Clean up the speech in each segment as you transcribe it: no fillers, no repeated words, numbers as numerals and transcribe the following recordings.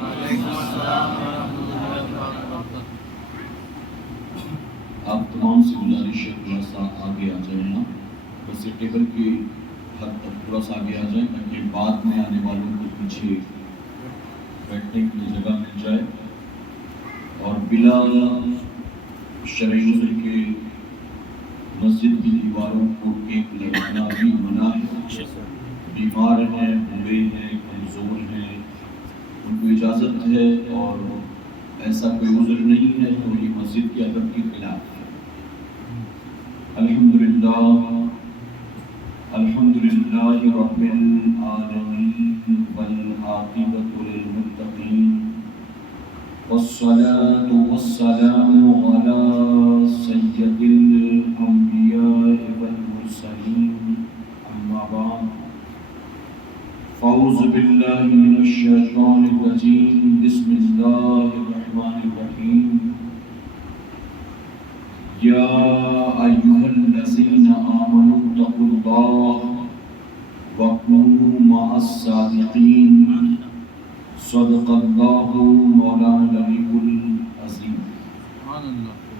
آپ تمام سے گزارش ہے تھوڑا سا آگے آ جائیں نا، بس یہ ٹیبل کی حد تک تھوڑا سا آگے آ جائیں تاکہ بعد میں آنے والوں کو پیچھے بیٹھنے کے لیے جگہ مل جائے، اور بلا شرعی عذر کے مسجد کی دیواروں کو ٹیپ لگانا بھی منع ہے۔ بیمار ہیں، بوڑھے ہیں، کمزور ہیں، ان کو اجازت ہے اور ایسا کوئی عذر نہیں ہے تو یہ مسجد کے ادب کے خلاف ہے۔ الحمدللہ رب العالمین والعاقبۃ للمتقین والصلاة والسلام علی سید الانبیاء والمرسلین، اما بعد فاعوذ باللہ من الشیطان الرجیم، بسم اللہ الرحمن الرحیم۔ یا ایھا الذین آمنوا اتقوا اللہ وکونوا مع الصادقین، صدق اللہ مولانا العلی العظیم۔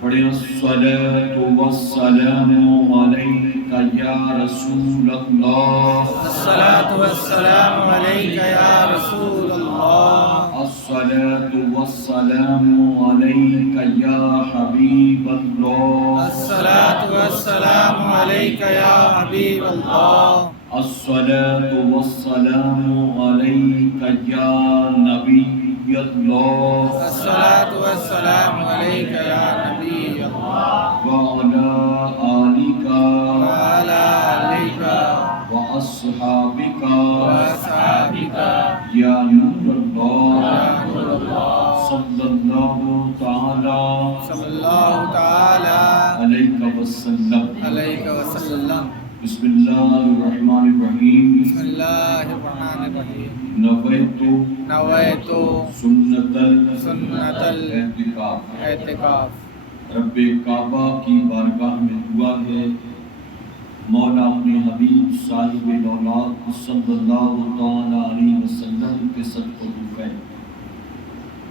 پڑھیں الصلاۃ والسلام علیک یا رسول اللہ، الصلاۃ والسلام علیک یا رسول اللہ، الصلاۃ والسلام علیک یا حبیب اللہ، الصلاۃ والسلام علیک یا حبیب اللہ، الصلاۃ والسلام علیک یا نبی اللہ، الصلاۃ والسلام علیک یا نبی اللہ، وعلی آلک وعلی آلک واصحابک واصحابک یا نور اللہ، یا نور اللہ، صلی اللہ تعالی صلی اللہ تعالی علیہ وسلم۔ علیہ وسلم۔ بسم اللہ الرحمن الرحیم۔ بسم اللہ الرحمن الرحیم۔ نویت سنت سنت الاعتکاف۔ اعتکاف۔ رب کعبہ کی بارگاہ میں دعا ہے، مولا اپنے حبیب صاحب اولاد صلی اللہ تعالی علیہ وسلم کے صدقہ خیر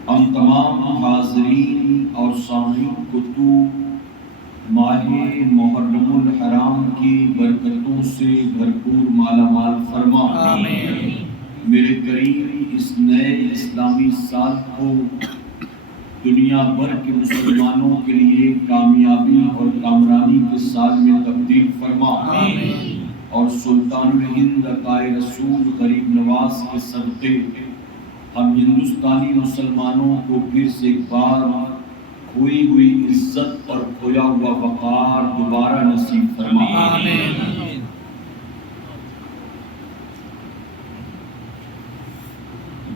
ہم تمام حاضرین اور سامعین کو تو ماہ محرم الحرام کی برکتوں سے بھرپور مالا مال فرما۔ آمین۔ میرے کریم اس نئے اسلامی سال کو دنیا بھر کے مسلمانوں کے لیے کامیابی اور کامرانی کے سال میں تبدیل فرما۔ آمین۔ اور سلطان ہند عطائے رسول غریب نواز کے صدقے ہم ہندوستانی مسلمانوں کو پھر سے ایک بار کھوئی ہوئی عزت اور کھویا ہوا وقار دوبارہ نصیب فرما۔ آمین۔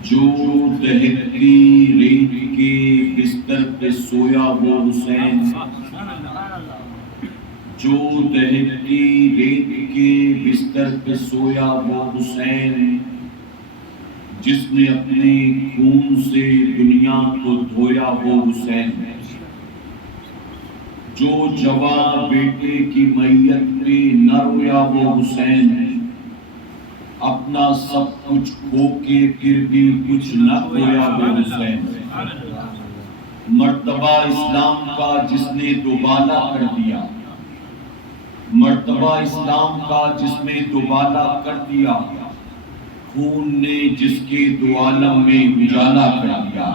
جو دہکتی ریت کے بستر پہ سویا وہ حسین، جو دہکتی ریت کے بستر پہ سویا وہ حسین، جس نے اپنے خون سے دنیا کو دھویا وہ حسین، جو جوان بیٹے کی میت پہ نہ رویا وہ حسین، اپنا سب کچھ کھو کے پھر بھی کچھ نہ کھویا وہ حسین، مرتبہ اسلام کا جس نے دوبالا کر دیا، مرتبہ اسلام کا جس نے دوبالا کر دیا، خون نے جس کے دو عالم میں اجالا کر دیا۔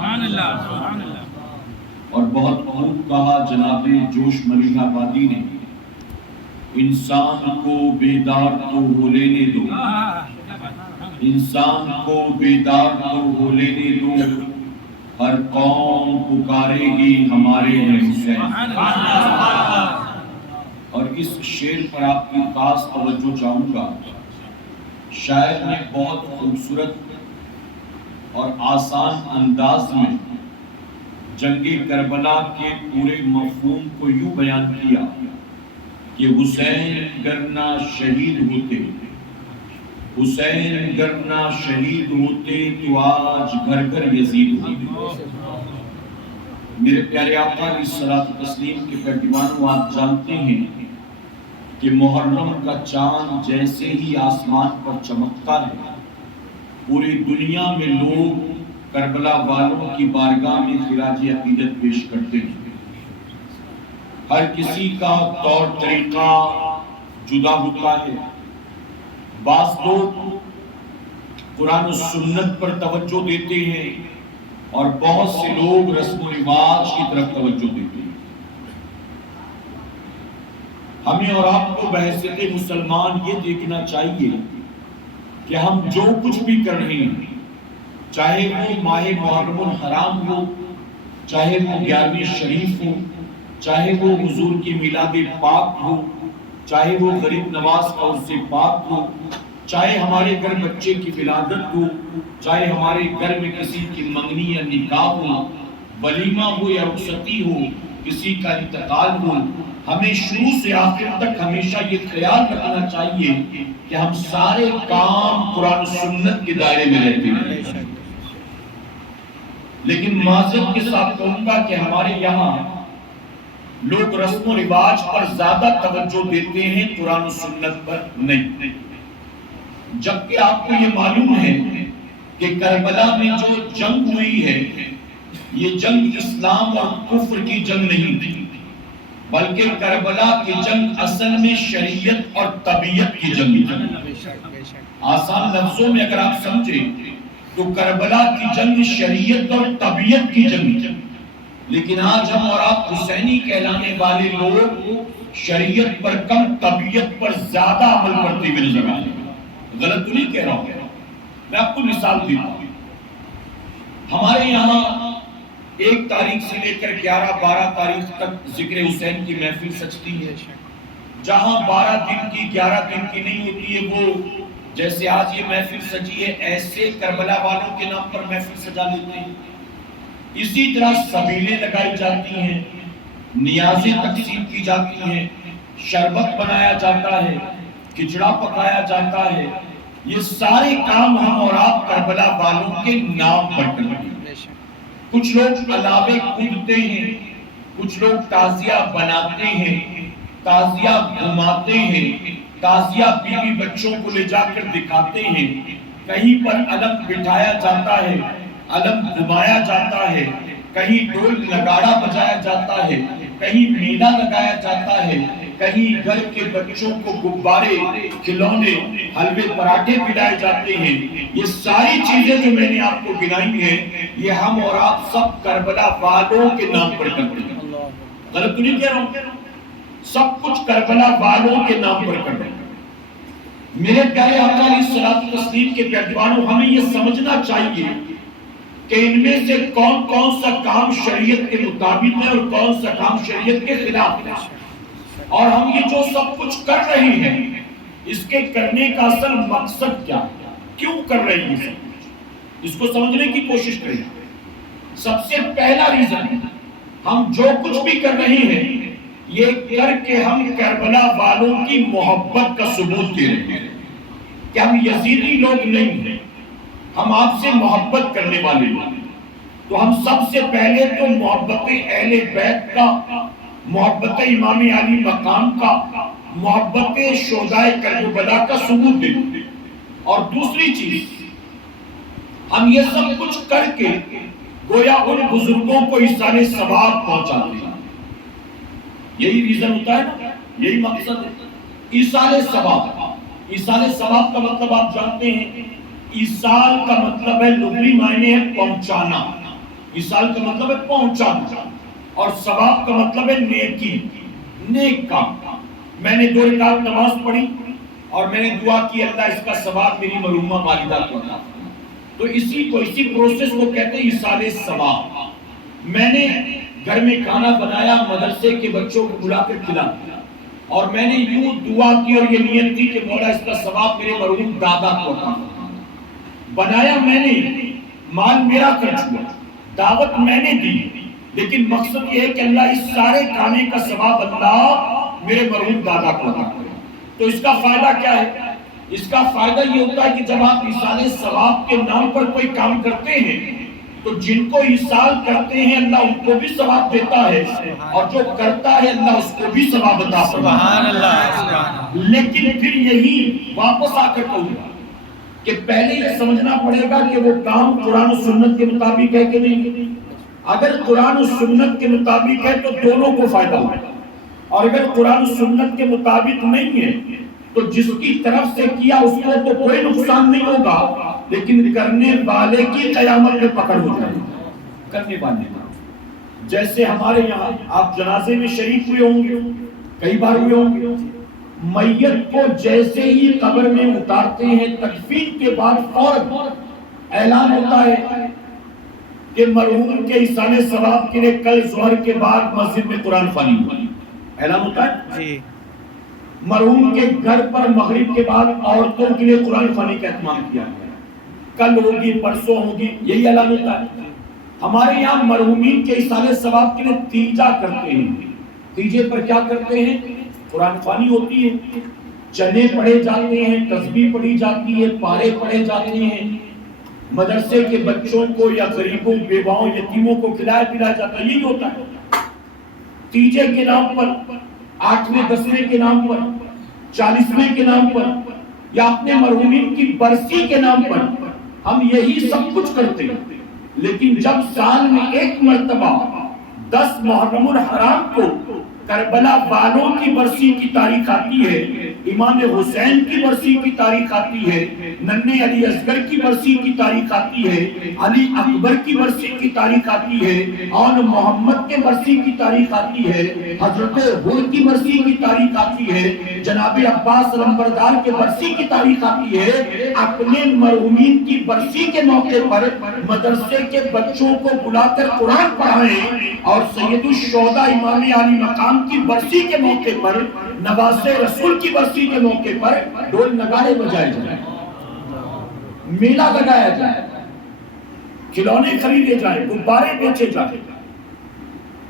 اور بہت خوب کہا جناب جوش ملیح آبادی نے، انسان کو بیدار تو ہو لینے دو، انسان کو بیدار تو ہو لینے دو، ہر قوم پکارے گی ہمارے ہیں حسین۔ اور اس شعر پر آپ کی خاص توجہ چاہوں گا۔ شاعر نے بہت خوبصورت اور آسان انداز میں جنگ کربلا کے پورے مفہوم کو یوں بیان کیا کہ حسین گرنا شہید ہوتے، حسین گرنا شہید ہوتے تو آج گھر گھر یزید ہوتے۔ میرے پیارے آقا علیہ الصلوۃ والتسلیم کے پیروانوں، آپ جانتے ہیں کہ محرم کا چاند جیسے ہی آسمان پر چمکتا ہے، پوری دنیا میں لوگ کربلا والوں کی بارگاہ میں خراج عقیدت پیش کرتے ہیں۔ ہر کسی کا طور طریقہ جدا ہوتا ہے۔ بعض لوگ قرآن و سنت پر توجہ دیتے ہیں اور بہت سے لوگ رسم و رواج کی طرف توجہ دیتے ہیں۔ ہمیں اور آپ کو بحیثیت مسلمان یہ دیکھنا چاہیے کہ ہم جو کچھ بھی کر رہے ہیں، چاہے وہ ماہ محرم الحرام ہو، چاہے وہ 11ویں شریف ہو، چاہے وہ حضور کی میلاد پاک ہو، چاہے وہ غریب نواز کا عرس پاک ہو، چاہے ہمارے گھر بچے کی ولادت ہو، چاہے ہمارے گھر میں کسی کی منگنی یا نکاح ہو، ولیمہ ہو یا رخصتی ہو، کسی کا انتقال ہو، ہمیں شروع سے آخر تک ہمیشہ یہ خیال رکھنا چاہیے کہ ہم سارے کام قرآن و سنت کے دائرے میں رہتے ہیں۔ لیکن معذرت کے ساتھ کہوں گا کہ ہمارے یہاں لوگ رسم و رواج پر زیادہ توجہ دیتے ہیں، قرآن و سنت پر نہیں۔ جبکہ آپ کو یہ معلوم ہے کہ کربلا میں جو جنگ ہوئی ہے، یہ جنگ اسلام اور کفر کی جنگ نہیں تھی، بلکہ کربلا کی جنگ اصل میں شریعت اور طبیعت کی جنگ تھی۔ آسان لفظوں میں اگر آپ سمجھیں تو کربلا کی جنگ شریعت اور طبیعت کی جنگ تھی۔ لیکن آج ہم اور آپ حسینی کہلانے والے لوگ شریعت پر کم، طبیعت پر زیادہ عمل کرتے ہوئے نظر آئے۔ غلط تو نہیں کہہ رہا ہوں، میں آپ کو مثال دیتا ہوں۔ ہمارے یہاں 1 تاریخ سے لے کر 11-12 تاریخ تک ذکر حسین کی محفل سجتی ہے۔ جہاں 12 دن کی 11 دن کی نہیں ہوتی ہے، وہ جیسے آج یہ محفل سجی ہے ایسے کربلا والوں کے نام پر محفل سجا لیتے ہیں۔ اسی طرح سبیلیں لگائی جاتی ہیں، نیازیں تقسیم کی جاتی ہیں، شربت بنایا جاتا ہے، کھچڑا پکایا جاتا ہے۔ یہ سارے کام ہم اور آپ کربلا والوں کے نام پر کرتے ہیں۔ کچھ لوگ علاوے کودتے ہیں، کچھ لوگ تعزیہ بناتے ہیں، تعزیہ گھماتے ہیں، تعزیہ بیوی بچوں کو لے جا کر دکھاتے ہیں، کہیں پر علم بٹھایا جاتا ہے، علم گھمایا جاتا ہے، کہیں ڈھول نگاڑا بجایا جاتا ہے، کہیں میلہ لگایا جاتا ہے، کہیں گھر کے بچوں کو غبارے، کھلونے، حلوے پراٹھے پلائے جاتے ہیں۔ یہ ساری چیزیں جو میں نے آپ کو گنائی ہیں، یہ ہم اور آپ سب کربلا والوں کے نام پر کرتے ہیں۔ غلط تو نہیں کہہ رہا ہوں، سب کچھ کربلا والوں کے نام پر کرتے ہیں۔ میرے پیارے آقا علیہ الصلوۃ والتسلیم کے پیروانوں، ہمیں یہ سمجھنا چاہیے کہ ان میں سے کون کون سا کام شریعت کے مطابق ہے اور کون سا کام شریعت کے خلاف ہے، اور ہم یہ جو سب کچھ کر رہے ہیں اس کے کرنے کا اصل مقصد کیا ہے، کیوں کر رہے ہیں سب کچھ، اس کو سمجھنے کی کوشش کریں۔ سب سے پہلا ریزن، ہم جو کچھ بھی کر رہے ہیں یہ کر کے ہم کربلا والوں کی محبت کا ثبوت دے رہے ہیں کہ ہم یزیدی لوگ نہیں ہیں، ہم آپ سے محبت کرنے والے لوگ ہیں۔ تو ہم سب سے پہلے تو محبت اہل بیت کا، محبت امام علی مقام کا، محبت شہدائے کربلا کا ثبوت دیں۔ اور دوسری چیز، ہم یہ سب کچھ کر کے گویا ان بزرگوں کو ایصال ثواب پہنچاتے ہیں۔ یہی ریزن ہوتا ہے نا، یہی مقصد ہے، ایصال ثواب۔ ایصال ثواب کا مطلب آپ جانتے ہیں، ایصال کا مطلب ہے لغوی معنی ہے پہنچانا، ایصال کا مطلب ہے پہنچانا، اور ثواب کا مطلب ہے نیکی، نیک کام۔ میں نے 2 رکعت نماز پڑھی اور میں نے دعا کی اللہ اس کا ثواب میری مرحومہ والدہ کو عطا فرما، تو اسی پروسیس کو کہتے ہیں ایصال ثواب۔ میں نے گھر میں کھانا بنایا، مدرسے کے بچوں کو بلا کر کھلایا، اور میں نے یوں دعا کی اور یہ نیت کی کہ مولا اس کا ثواب میرے مرحوم دادا کو عطا فرما۔ بنایا میں نے، مال میرا خرچ ہوا، دعوت میں نے دی، لیکن مقصد یہ ہے کہ اللہ اس سارے کھانے کا ثواب اللہ میرے مرحوم دادا کو عطا کرے۔ تو اس کا فائدہ کیا ہے؟ اس کا فائدہ یہ ہوتا ہے کہ جب آپ ایصال ثواب کے نام پر کوئی کام کرتے ہیں تو جن کو ایصال کرتے ہیں اللہ ان کو بھی ثواب دیتا ہے، اور جو کرتا ہے اللہ اس کو بھی ثواب عطا فرماتا ہے۔ لیکن پھر یہی واپس آ کر کہوں گا کہ پہلے یہ سمجھنا پڑے گا کہ وہ کام قرآن و سنت کے مطابق ہے کہ نہیں. اگر قرآن و سنت کے مطابق ہے تو دونوں کو فائدہ ہوگا، اور اگر قرآن و سنت کے مطابق نہیں ہے تو جس کی طرف سے کیا اس کو تو کوئی نقصان نہیں ہوگا، لیکن کرنے والے کی قیامت میں پکڑ ہو جائے گی. کرنے والے کا جیسے ہمارے یہاں آپ جنازے میں شریک ہوئے ہوں گے، کئی بار ہوئے ہوں گے. میت کو جیسے ہی قبر میں اتارتے ہیں تکفین کے بعد فوراً اعلان ہوتا ہے کہ مرحوم کے ایصال ثواب کے لیے کل ظہر کے بعد مسجد میں قرآن خوانی ہوگی. اعلان ہوتا ہے جی. مرحوم کے گھر پر مغرب کے بعد عورتوں کے لیے قرآن خوانی کا اہتمام کیا گیا، کل ہوگی پرسوں ہوگی، یہی اعلان ہوتا ہے. ہمارے یہاں مرحومین کے ایصال ثواب کے لیے تیجا کرتے ہیں. تیجے پر کیا کرتے ہیں؟ قرآن خوانی ہوتی ہے، چنے پڑھے جاتے ہیں، تسبیح پڑھی جاتی ہے، پارے پڑھے جاتے ہیں، مدرسے کے بچوں کو یا غریبوں بیواؤں یتیموں کو کھلایا پلایا جاتا ہے. یہی ہوتا ہے. تیجے کے نام پر، 8ویں 10ویں کے نام پر، 40ویں کے نام پر، یا اپنے مرحومین کی برسی کے نام پر ہم یہی سب کچھ کرتے ہیں. لیکن جب سال میں ایک مرتبہ 10 محرم الحرام کو کربلا والوں کی برسی کی تاریخ آتی ہے، امام حسین کی برسی کی تاریخ آتی ہے، ننھے علی اصغر کی برسی کی تاریخ آتی ہے، علی اکبر کی برسی کی تاریخ آتی ہے، اور محمد کے برسی کی تاریخ آتی ہے، حضرت حر کی برسی کی تاریخ آتی ہے، جناب عباس علمبردار کے برسی کی تاریخ آتی ہے. اپنے مرحومین کی برسی کے موقع پر مدرسے کے بچوں کو بلا کر قرآن پڑھائیں، اور سید الشہداء امام علی مقام کی برسی کے موقع پر، نواز رسول کی برسی کے موقع پر ڈھول نگارے بجائے جائیں، میلہ لگایا جائے، کھلونے خریدے جائیں، غبارے بیچے جائیں،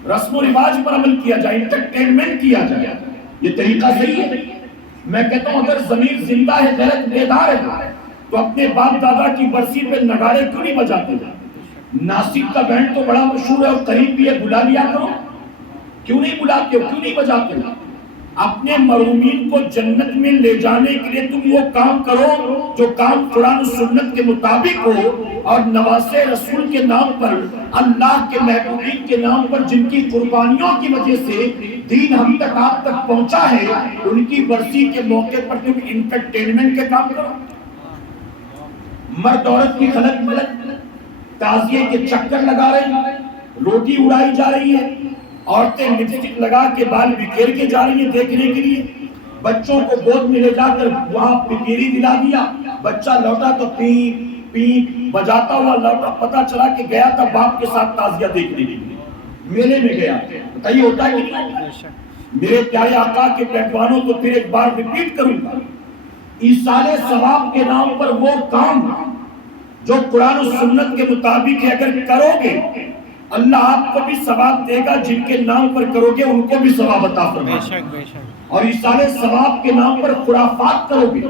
رسم و رواج پر عمل کیا جائے، انٹرٹینمنٹ کیا جائے. یہ طریقہ صحیح ہے؟ میں کہتا ہوں اگر ضمیر زندہ ہے، غیرت بیدار ہے، تو اپنے باپ دادا کی برسی پہ نگارے کیوں نہیں بجاتے؟ ناسک کا بینڈ تو بڑا مشہور ہے اور قریب بھی ہے، بلا لیا کرو. کیوں نہیں بلاتے ہو؟ کیوں نہیں بجاتے ہو؟ اپنے مرحومین کو جنت میں لے جانے کے لیے تم وہ کام کرو جو کام قرآن و سنت کے مطابق ہو، اور نواز رسول کے نام پر، اللہ کے محبوبین کے نام پر جن کی قربانیوں کی وجہ سے دین ہم تک آپ تک پہنچا ہے، ان کی برسی کے موقع پر تم انٹرٹینمنٹ کے کام کرو. مرد عورت کی خلط ملت، تعزیے کے چکر لگا رہے ہیں، روٹی اڑائی جا رہی ہے، عورتیں لپسٹک لگا کے بال بکھیر کے جا رہی ہیں دیکھنے کے لیے، بچوں کو گود میں لے جا کر وہاں پکیری دلا دیا، بچہ لوٹا تو پی پی بجاتا ہوا لوٹا، پتا چلا کہ گیا تھا باپ کے ساتھ تعزیہ دیکھنے کے لیے، میلے میں گیا. بتائیے ہوتا ہے کہ نہیں؟ میرے پیارے آقا کے پیٹوانوں کو پھر ایک بار ریپیٹ کروں گا، ایصال ثواب کے نام پر وہ کام جو قرآن و سنت کے مطابق ہے اگر کرو گے، اللہ آپ کو بھی ثواب دے گا، جن کے نام پر کرو گے ان کو بھی ثواب عطا فرمائے گا. اور ایصال ثواب کے نام پر خرافات کرو گے،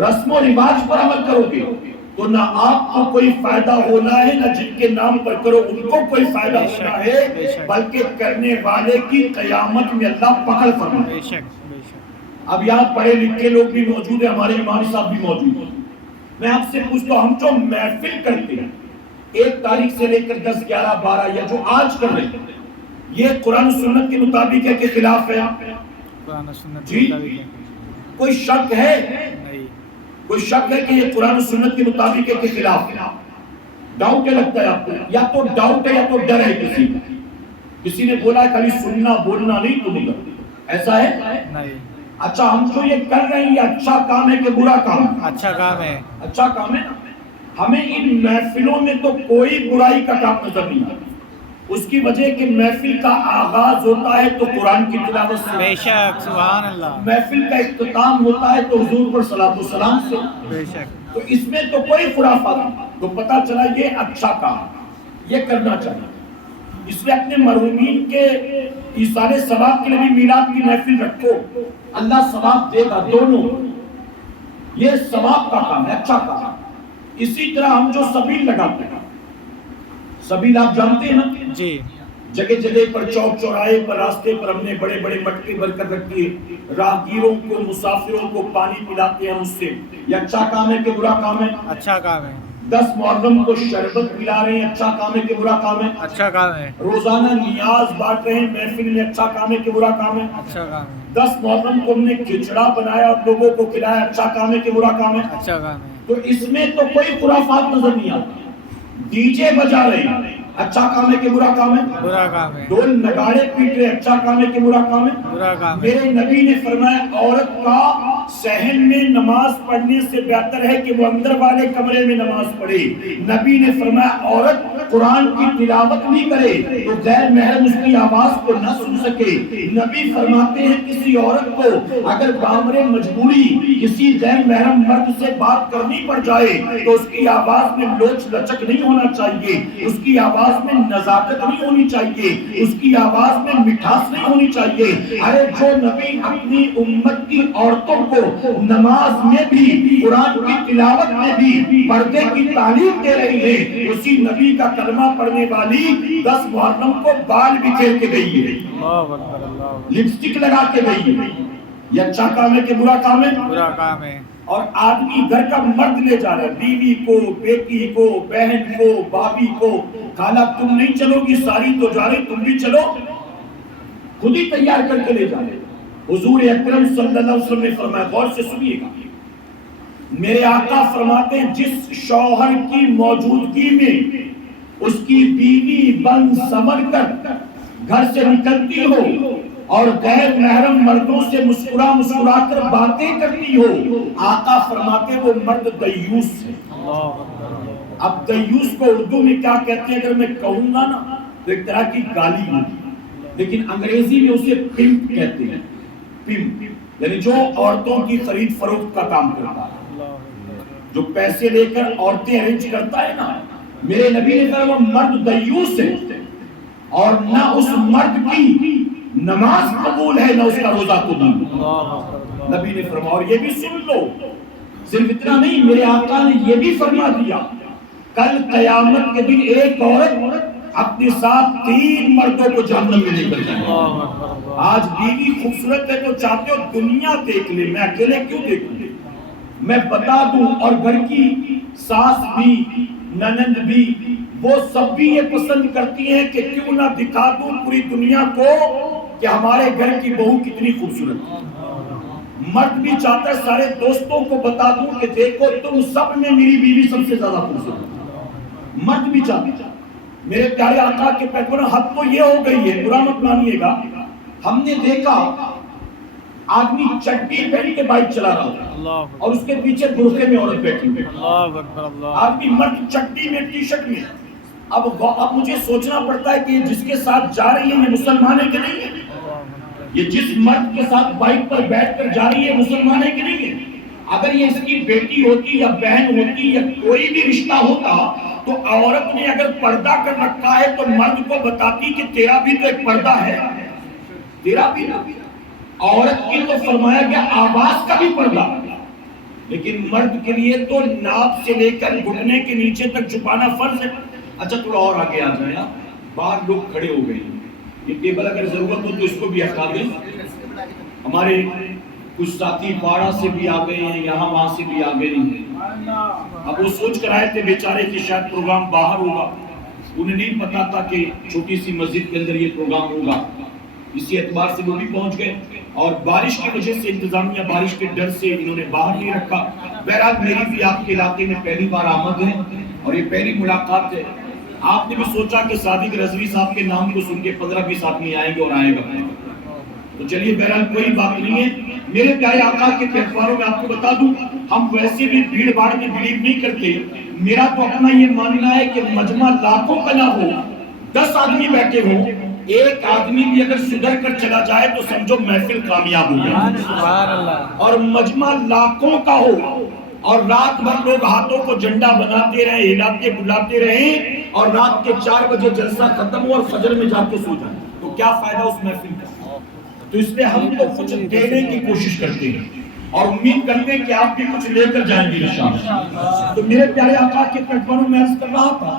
رسم و رواج پر عمل کرو گے، تو نہ آپ کو کوئی فائدہ ہونا ہے، نہ جن کے نام پر کرو ان کو کوئی فائدہ ہونا ہے، بلکہ کرنے والے کی قیامت میں اللہ پکڑ فرمائے. اب یہاں پڑھے لکھے لوگ بھی موجود ہیں، ہمارے امام صاحب بھی موجود ہیں. میں آپ سے پوچھتا ہوں، ہم جو محفل کرتے ہیں 1 تاریخ سے لے کر 10 11 12 یا جو آج کر رہے ہیں، یہ قرآن و سنت کے مطابق ہے کہ خلاف ہے؟ قرآن و سنت جی کوئی شک ہے؟ کوئی شک ہے کہ یہ قرآن و سنت کے مطابق ہے کہ خلاف ہے؟ ڈاؤٹ ہے لگتا ہے آپ کو؟ یا تو ڈاؤٹ ہے یا تو ڈر ہے کسی نے بولا ہے خالی سننا بولنا نہیں تمہیں، ایسا ہے؟ نہیں. اچھا ہم جو یہ کر رہے ہیں یہ اچھا کام ہے کہ برا کام ہے؟ اچھا کام ہے. اچھا کام ہے نا. ہمیں ان محفلوں میں تو کوئی برائی کا کام نظر نہیں آتا. اس کی وجہ کہ محفل کا آغاز ہوتا ہے تو قرآن کی تلاوت سے، بے شک. سبحان اللہ. محفل کا اختتام ہوتا ہے تو حضور پر صلاۃ و سلام سے. بے شک. تو اس میں تو کوئی خرافات نہیں. تو پتہ چلا یہ اچھا کام، یہ کرنا چاہیے. اس لیے اپنے مرحومین کے ایصال ثواب کے لیے بھی میلاد کی محفل رکھو، اللہ ثواب دے گا. دونوں یہ ثواب کا کام ہے، اچھا کام. اسی طرح ہم جو سبیل لگاتے ہیں، سبیل آپ جانتے ہیں نا؟ جی. جگہ جگہ پر چوک چوراہے پر راستے پر ہم نے بڑے بڑے مٹکے بھر کر رکھ دیے، راہگیروں کو مسافروں کو پانی پلاتے ہیں اس سے، یہ اچھا کام ہے کہ برا کام ہے؟ اچھا کام ہے، 10 محرم کو شربت پلا رہے ہیں، اچھا کام ہے کہ برا کام ہے؟ اچھا کام ہے، روزانہ نیاز بانٹ رہے ہیں محفل میں، اچھا کام ہے کہ برا کام ہے؟ اچھا کام ہے، 10 محرم کو ہم نے کھچڑا بنایا اور لوگوں کو کھلایا، اچھا کام ہے کہ برا کام ہے؟ اچھا کام ہے، تو اس میں تو کوئی خرافات نظر نہیں آتی۔ ڈی جے بجا رہے ہیں، اچھا کام ہے کہ برا کام ہے؟ برا کام ہے، ڈھول نگاڑے پیٹ رہے، اچھا کام ہے کہ برا کام ہے؟ برا کام ہے، میرے نبی نے فرمایا عورت کا صحن میں نماز پڑھنے سے بہتر ہے کہ وہ اندر والے کمرے میں نماز پڑھے۔ نبی نے فرمایا عورت قرآن کی تلاوت نہیں کرے تو غیر محرم اس کی آواز کو نہ سن سکے۔ نبی فرماتے ہیں کسی عورت کو اگر بامر مجبوری کسی غیر محرم مرد سے بات کرنی پڑ جائے تو اس کی آواز میں لوچ لچک نہیں ہونا چاہیے، اس کی آواز میں نزاکت نہیں ہونی چاہیے، اس کی آواز میں مٹھاس نہیں ہونی چاہیے۔ ارے جو نبی اپنی امت کی عورتوں کو نماز میں بھی قرآن کی تلاوت میں بھی پردے کی تعلیم دے رہی ہے، اسی نبی کا کلمہ پڑھنے والی 10 محرم کو بال بکھیر کے گئی ہے، اللہ اکبر، اللہ اکبر، لپسٹک لگا کے گئی ہے۔ یہ اچھا کام ہے کہ برا کام ہے؟ برا کام ہے، اور آدمی گھر کا مرد لے جا رہا ہے، بیوی کو، بیٹی کو، بہن کو، بھابھی کو، خالہ تم نہیں چلو گی، ساری تو جا رہی، تم بھی چلو، خود ہی تیار کر کے لے جا رہے۔ حضور اکرم صلی اللہ علیہ وسلم نے فرمایا، غور سے سنیے گا، میرے آقا فرماتے ہیں جس شوہر کی موجودگی میں اس کی بیوی بن سمر کر گھر سے نکلتی ہو اور غیر محرم مردوں سے مسکرا مسکرا کر باتیں کرتی ہو، آقا فرماتے وہ مرد دیوس ہے۔ اللہ اکبر، اب دیوس کو اردو میں کیا کہتے ہیں اگر میں کہوں گا نا تو ایک طرح کی گالی ہوگی، لیکن انگریزی میں اسے پمپ کہتے ہیں، پمپ یعنی جو عورتوں کی خرید فروخت کا کام کرتا ہے، جو پیسے لے کر عورتیں ارینج کرتا ہے نا۔ میرے نبی نے کہا وہ مرد دیوس ہے اور نہ اس مرد کی نماز قبول ہے نہ اس کا روزہ قبول۔ نبی نے فرمایا اور یہ بھی سن لو، صرف اتنا نہیں، میرے آقا نے یہ بھی فرما دیا کل قیامت کے دن ایک عورت اپنے ساتھ 3 مردوں کو جہنم میں لے کر جائے گی۔ آج بیوی خوبصورت ہے تو چاہتے ہو دنیا دیکھ لے، میں اکیلے کیوں دیکھوں؟ میں بتا دوں، اور گھر کی ساس بھی ننند بھی وہ سب بھی یہ پسند کرتی ہیں کہ کیوں نہ دکھا دوں پوری دنیا کو کہ ہمارے گھر کی بہو کتنی خوبصورت ہے۔ مرد بھی چاہتا ہے سارے دوستوں کو بتا دوں کہ دیکھو تم سب میں میری بیوی سب سے زیادہ خوبصورت ہے۔ مرد بھی چاہتا ہے۔ میرے پیارے آقا کے پیغمبر حد تو یہ ہو گئی ہے، برا مت مانیے گا، ہم نے دیکھا آدمی چڈی پہن کے بائک چلا رہا ہے اور اس کے پیچھے برقعے میں عورت بیٹھی ہوئی، آدمی مرد چڈی میں ٹی شرٹ میں۔ اب مجھے سوچنا پڑتا ہے کہ یہ جس کے ساتھ جا رہی ہے یہ مسلمان ہے کہ نہیں ہے؟ یہ جس مرد کے ساتھ بائک پر بیٹھ کر جا رہی ہے مسلمان ہے کہ نہیں ہے؟ اگر یہ اس کی بیٹی ہوتی یا بہن ہوتی یا کوئی بھی رشتہ ہوتا تو عورت نے اگر پردہ کر رکھا ہے تو مرد کو بتاتی کہ تیرا بھی تو ایک پردہ ہے، تیرا بھی نہ۔ عورت کی تو فرمایا گیا آواز کا بھی پردہ، لیکن مرد کے لیے تو ناپ سے لے کر گھٹنے کے نیچے تک چھپانا فرض ہے۔ اچھا تھوڑا اور آگے آ جائیں، باہر لوگ کھڑے ہو گئے، یہ ٹیبل اگر ضرورت ہو تو اس کو بھی ہٹا دیں۔ ہمارے کچھ ساتھی باڑہ سے بھی آ گئے ہیں، یہاں وہاں سے بھی آ گئے ہیں۔ اب وہ سوچ کر آئے تھے بیچارے کہ شاید پروگرام باہر ہوگا، انہیں نہیں پتا تھا کہ چھوٹی سی مسجد کے اندر یہ پروگرام ہوگا، اسی اعتبار سے وہ بھی پہنچ گئے، اور بارش کی وجہ سے انتظامیہ بارش کے ڈر سے انہوں نے باہر نہیں رکھا۔ بہرحال میری بھی آپ کے علاقے میں پہلی بار آمد ہے اور یہ پہلی ملاقات ہے۔ آپ نے بھی سوچا کہ صادق رضوی صاحب کے نام کو سن کے 15-20 آدمی آئیں گے اور آئے گا، تو چلیے بہرحال کوئی بات نہیں ہے۔ میرے پیارے آقا کے پیغمبروں میں آپ کو بتا دوں، ہم ویسے بھی بھیڑ بھاڑ میں بلیو نہیں کرتے۔ میرا تو اپنا یہ ماننا ہے کہ مجمع لاکھوں کا نہ ہو، 10 آدمی بیٹھے ہوں، ایک آدمی بھی اگر سدھر کر چلا جائے تو سمجھو محفل کامیاب ہو جائے۔ سبحان اللہ۔ اور مجمع لاکھوں کا ہو اور رات بھر لوگ ہاتھوں کو جھنڈا بناتے رہے، ہلاتے بلاتے رہے، اور رات کے 4 بجے جلسہ ختم ہو اور فجر میں جا کے سو جائیں، تو کیا فائدہ اس محفل کا؟ تو اس لیے ہم تو کچھ دینے کی کوشش کرتے ہیں اور امید کرتے ہیں کہ آپ بھی کچھ لے کر جائیں گے انشاءاللہ۔ تو میرے پیارے آقا کے پیغمبروں میں عرض کر رہا تھا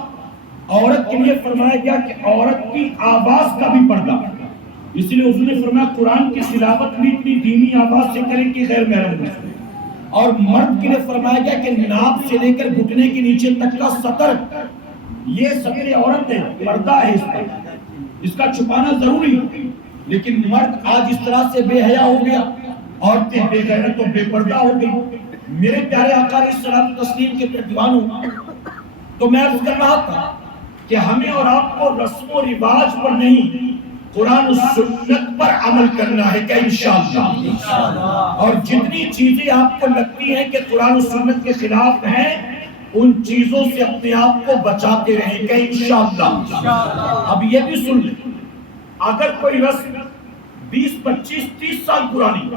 عورت کے لیے فرمایا گیا کہ عورت کی آواز کا بھی پردہ، اس لیے حضور نے فرمایا قرآن کی تلاوت بھی اتنی دھیمی آواز سے کریں کہ غیر محرم نہ سنے۔ اور مرد کے لیے فرمایا گیا کہ ناپ سے لے کر گھٹنے کے نیچے تک کا سطر، یہ سطر عورت ہے، پردہ ہے، اس پر اس کا چھپانا ضروری ہے۔ لیکن مرد آج اس طرح سے بے حیا ہو گیا، عورتیں بے غیرت و بے پردہ ہو گئی۔ میرے پیارے آقا علیہ الصلوۃ والتسلیم کے دیوانوں، تو میں عرض کر رہا تھا کہ ہمیں اور آپ کو رسم و رواج پر نہیں، قرآن و سنت پر عمل کرنا ہے کہ انشاءاللہ۔ اور جتنی چیزیں آپ کو لگتی ہیں کہ قرآن و سنت کے خلاف ہیں، ان چیزوں سے اپنے آپ کو بچاتے رہیں کہ انشاءاللہ۔ اب یہ بھی سن لیں، اگر کوئی رسم 20 25 30 سال پرانی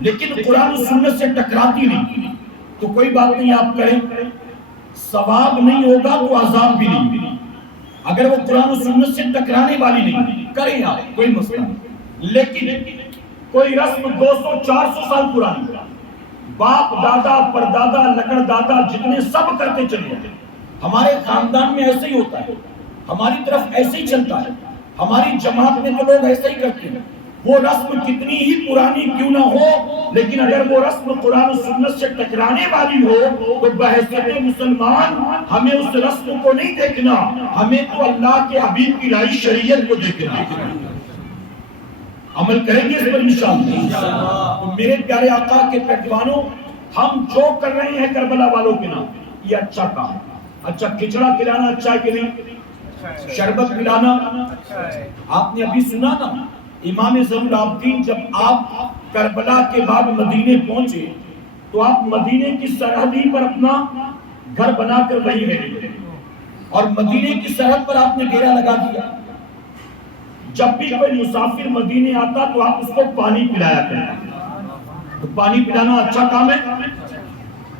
لیکن قرآن و سنت سے ٹکراتی نہیں، تو کوئی بات نہیں، آپ کریں، ثواب نہیں ہوگا تو عذاب بھی نہیں۔ اگر وہ قرآن و سنت سے ٹکرانے والی نہیں، کریں آپ، کوئی مسئلہ نہیں۔ لیکن کوئی رسم 200 400 سال پرانی، باپ دادا پردادا لکڑ دادا جتنے سب کرتے چلے، ہمارے خاندان میں ایسے ہی ہوتا ہے، ہماری طرف ایسے ہی چلتا ہے، ہماری جماعت میں تو لوگ ایسے ہی کرتے ہیں۔ وہ رسم کتنی ہی پرانی کیوں نہ ہو، لیکن اگر وہ رسم قرآن و سنت سے ٹکرانے والی ہو تو بحیثیت مسلمان ہمیں اس رسم کو نہیں دیکھنا، ہمیں تو اللہ کے حبیب کی لائی شریعت کو دیکھنا ہے۔ عمل کریں گے اس پر انشاءاللہ۔ تو میرے پیارے آقا کے پیروانوں، ہم جو کر رہے ہیں کربلا والوں کے نام، یہ اچھا کام ہے۔ اچھا کھچڑا کھلانا اچھا ہے کہ نہیں؟ شربت پلانا، آپ نے ابھی سنا نا، امام زین العابدین جب آپ کربلا کے بعد مدینے پہنچے تو آپ مدینے کی سرحدی پر اپنا گھر بنا کر وہیں رہے، اور مدینے کی سرحد پر آپ نے ڈیرا لگا دیا۔ جب بھی کوئی مسافر مدینے آتا تو آپ اس کو پانی پلایا کرتے، تو پانی پلانا اچھا کام ہے،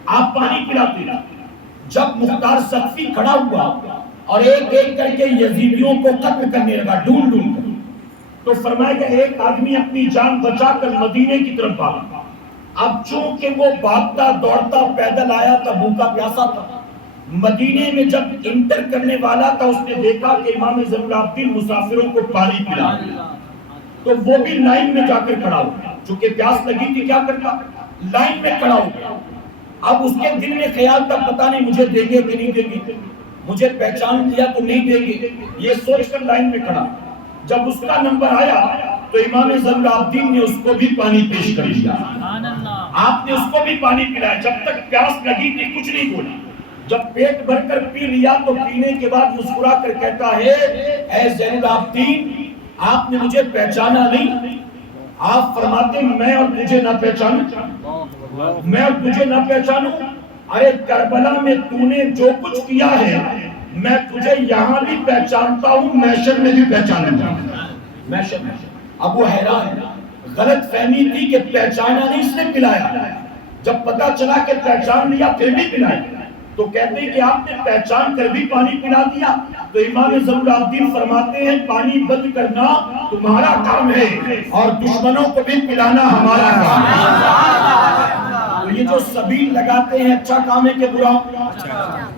آپ پانی پلاتے۔ جب مختار سقفی کھڑا ہوا اور ایک ایک کر کے یزیدیوں کو قتل کرنے لگا، ڈھونڈ ڈھونڈ کر، تو فرمایا کہ ایک آدمی اپنی جان بچا کر مدینے کی طرف بھاگا۔ اب چونکہ وہ بھاگتا دوڑتا پیدل آیا تھا، بھوکا پیاسا تھا، مدینے میں جب انٹر کرنے والا تھا اس نے دیکھا کہ امام زین العابدین مسافروں کو پانی پلا رہے ہیں، تو وہ بھی لائن میں جا کر کھڑا ہو گیا۔ چونکہ پیاس لگی تھی، کیا کرتا؟ لائن میں کھڑا ہو گیا۔ اب اس کے دل میں خیال تھا پتہ نہیں مجھے دیں گے کہ نہیں دیں گے، مجھے پہچان لیا تو نہیں دیں گے، یہ سوچ کر لائن میں کھڑا۔ جب اس کا نمبر آیا تو امام زین العابدین نے اس کو بھی پانی پیش کر دیا، آپ نے اس کو بھی پانی پلایا۔ جب تک پیاس لگی تھی کچھ نہیں بولا، جب پیٹ بھر کر پی لیا تو پینے کے بعد مسکرا کر کہتا ہے، اے زین العابدین آپ نے مجھے پہچانا نہیں؟ آپ فرماتے میں اور تجھے نہ پہچانوں، میں اور تجھے نہ پہچانوں؟ ارے کربلا میں تو نے جو کچھ کیا ہے میں تجھے یہاں بھی پہچانتا ہوں، محشر میں بھی پہچانوں گا، محشر میں۔ اب وہ حیران ہے، غلط فہمی تھی کہ پہچانا نہیں اس نے پلایا، جب پتا چلا کہ پہچان لیا پھر بھی پلایا، تو کہتے ہیں کہ آپ نے پہچان کر بھی پانی پلا دیا۔ تو امام زین العابدین فرماتے ہیں پانی بند کرنا تمہارا کام ہے اور دشمنوں کو بھی پلانا ہمارا کام ہے۔ تو یہ جو سبیل لگاتے ہیں اچھا کام ہے کہ برا؟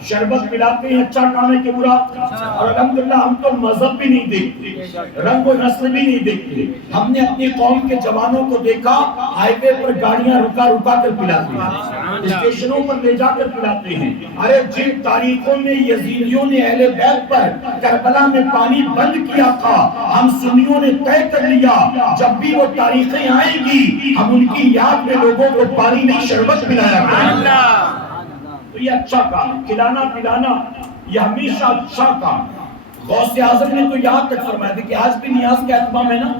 شربت پلاتے ہیں اچھا کام ہے کہ برا؟ اور الحمدللہ ہم تو مذہب بھی نہیں دیکھتے، رنگ و نسل بھی نہیں دیکھتے۔ ہم نے اپنی قوم کے جوانوں کو دیکھا ہائی وے پر گاڑیاں رکا رکا کر پلاتے ہیں، اسٹیشنوں پر لے جا کر پلاتے ہیں۔ ارے جن تاریخوں میں یزیدیوں نے اہل بیت پر کربلا میں پانی بند کیا تھا، ہم سنیوں نے طے کر لیا جب بھی وہ تاریخیں آئیں گی ہم ان کی یاد میں لوگوں کو پانی نہیں شربت پلایا کریں گے۔ تو یہ اچھا کام ہے، کھلانا پلانا یہ ہمیشہ اچھا کام ہے۔ غوث اعظم نے تو یہاں تک فرمایا تھا کہ آج بھی نیاز کا اہتمام ہے نا،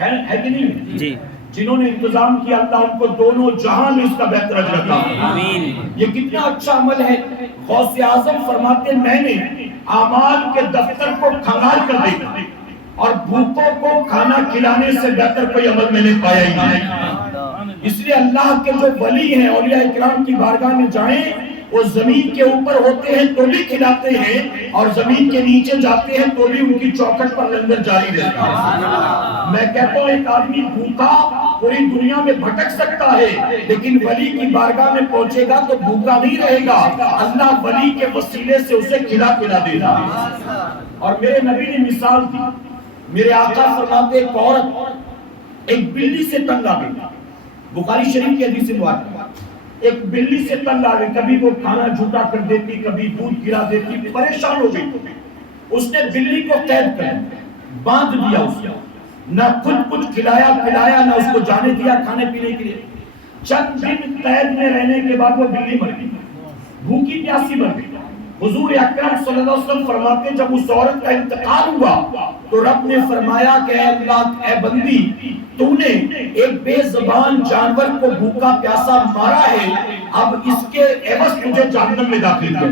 ہے کہ نہیں؟ جی، جنہوں نے انتظام کیا اللہ ان کو دونوں جہاں میں اس کا بہتر اجر عطا فرمائے۔ یہ کتنا اچھا عمل ہے۔ غوث اعظم فرماتے ہیں میں نے اعمال کے دفتر کو کھنگال کر دیکھا اور بھوکوں کو کھانا کھلانے سے بہتر کوئی عمل میں نے پایا ہی نہیں۔ اس لیے اللہ کے جو ولی ہیں اولیاء کرام کی بارگاہ میں جائیں وہ زمین کے اوپر ہوتے ہیں تو بھی کھلاتے ہیں اور زمین کے نیچے جاتے ہیں تو بھی ان کی چوکھٹ پر لنگر جاری رہتا ہے۔ میں کہتا ہوں ایک آدمی بھوکا پوری دنیا میں بھٹک سکتا ہے لیکن ولی کی بارگاہ میں پہنچے گا تو بھوکا نہیں رہے گا، اللہ ولی کے وسیلے سے اسے کھلا پلا دے گا۔ اور میرے نبی نے مثال دی، میرے آقا فرماتے ایک عورت ایک بلی سے تنگ آ گئی، بخاری شریف کی حدیث مبارک، ایک بلی سے تنگ آ گئی، کبھی وہ کھانا جھوٹا کر دیتی، کبھی دودھ گرا دیتی، پریشان ہو گئی۔ اس نے بلی کو قید کر باندھ دیا، اسے نہ خود کچھ کھلایا پلایا نہ اس کو جانے دیا کھانے پینے کے لیے۔ چند دن قید میں رہنے کے بعد وہ بلی مر گئی، بھوکی پیاسی مر گئی۔ حضور اکرم صلی اللہ علیہ وسلم فرماتے جب اس عورت کا انتقال ہوا تو رب نے فرمایا کہ اے اللہ، اے بندی، تو نے ایک بے زبان جانور کو بھوکا پیاسا مارا ہے، اب اس کے عوض تجھے جہنم میں داخل کر۔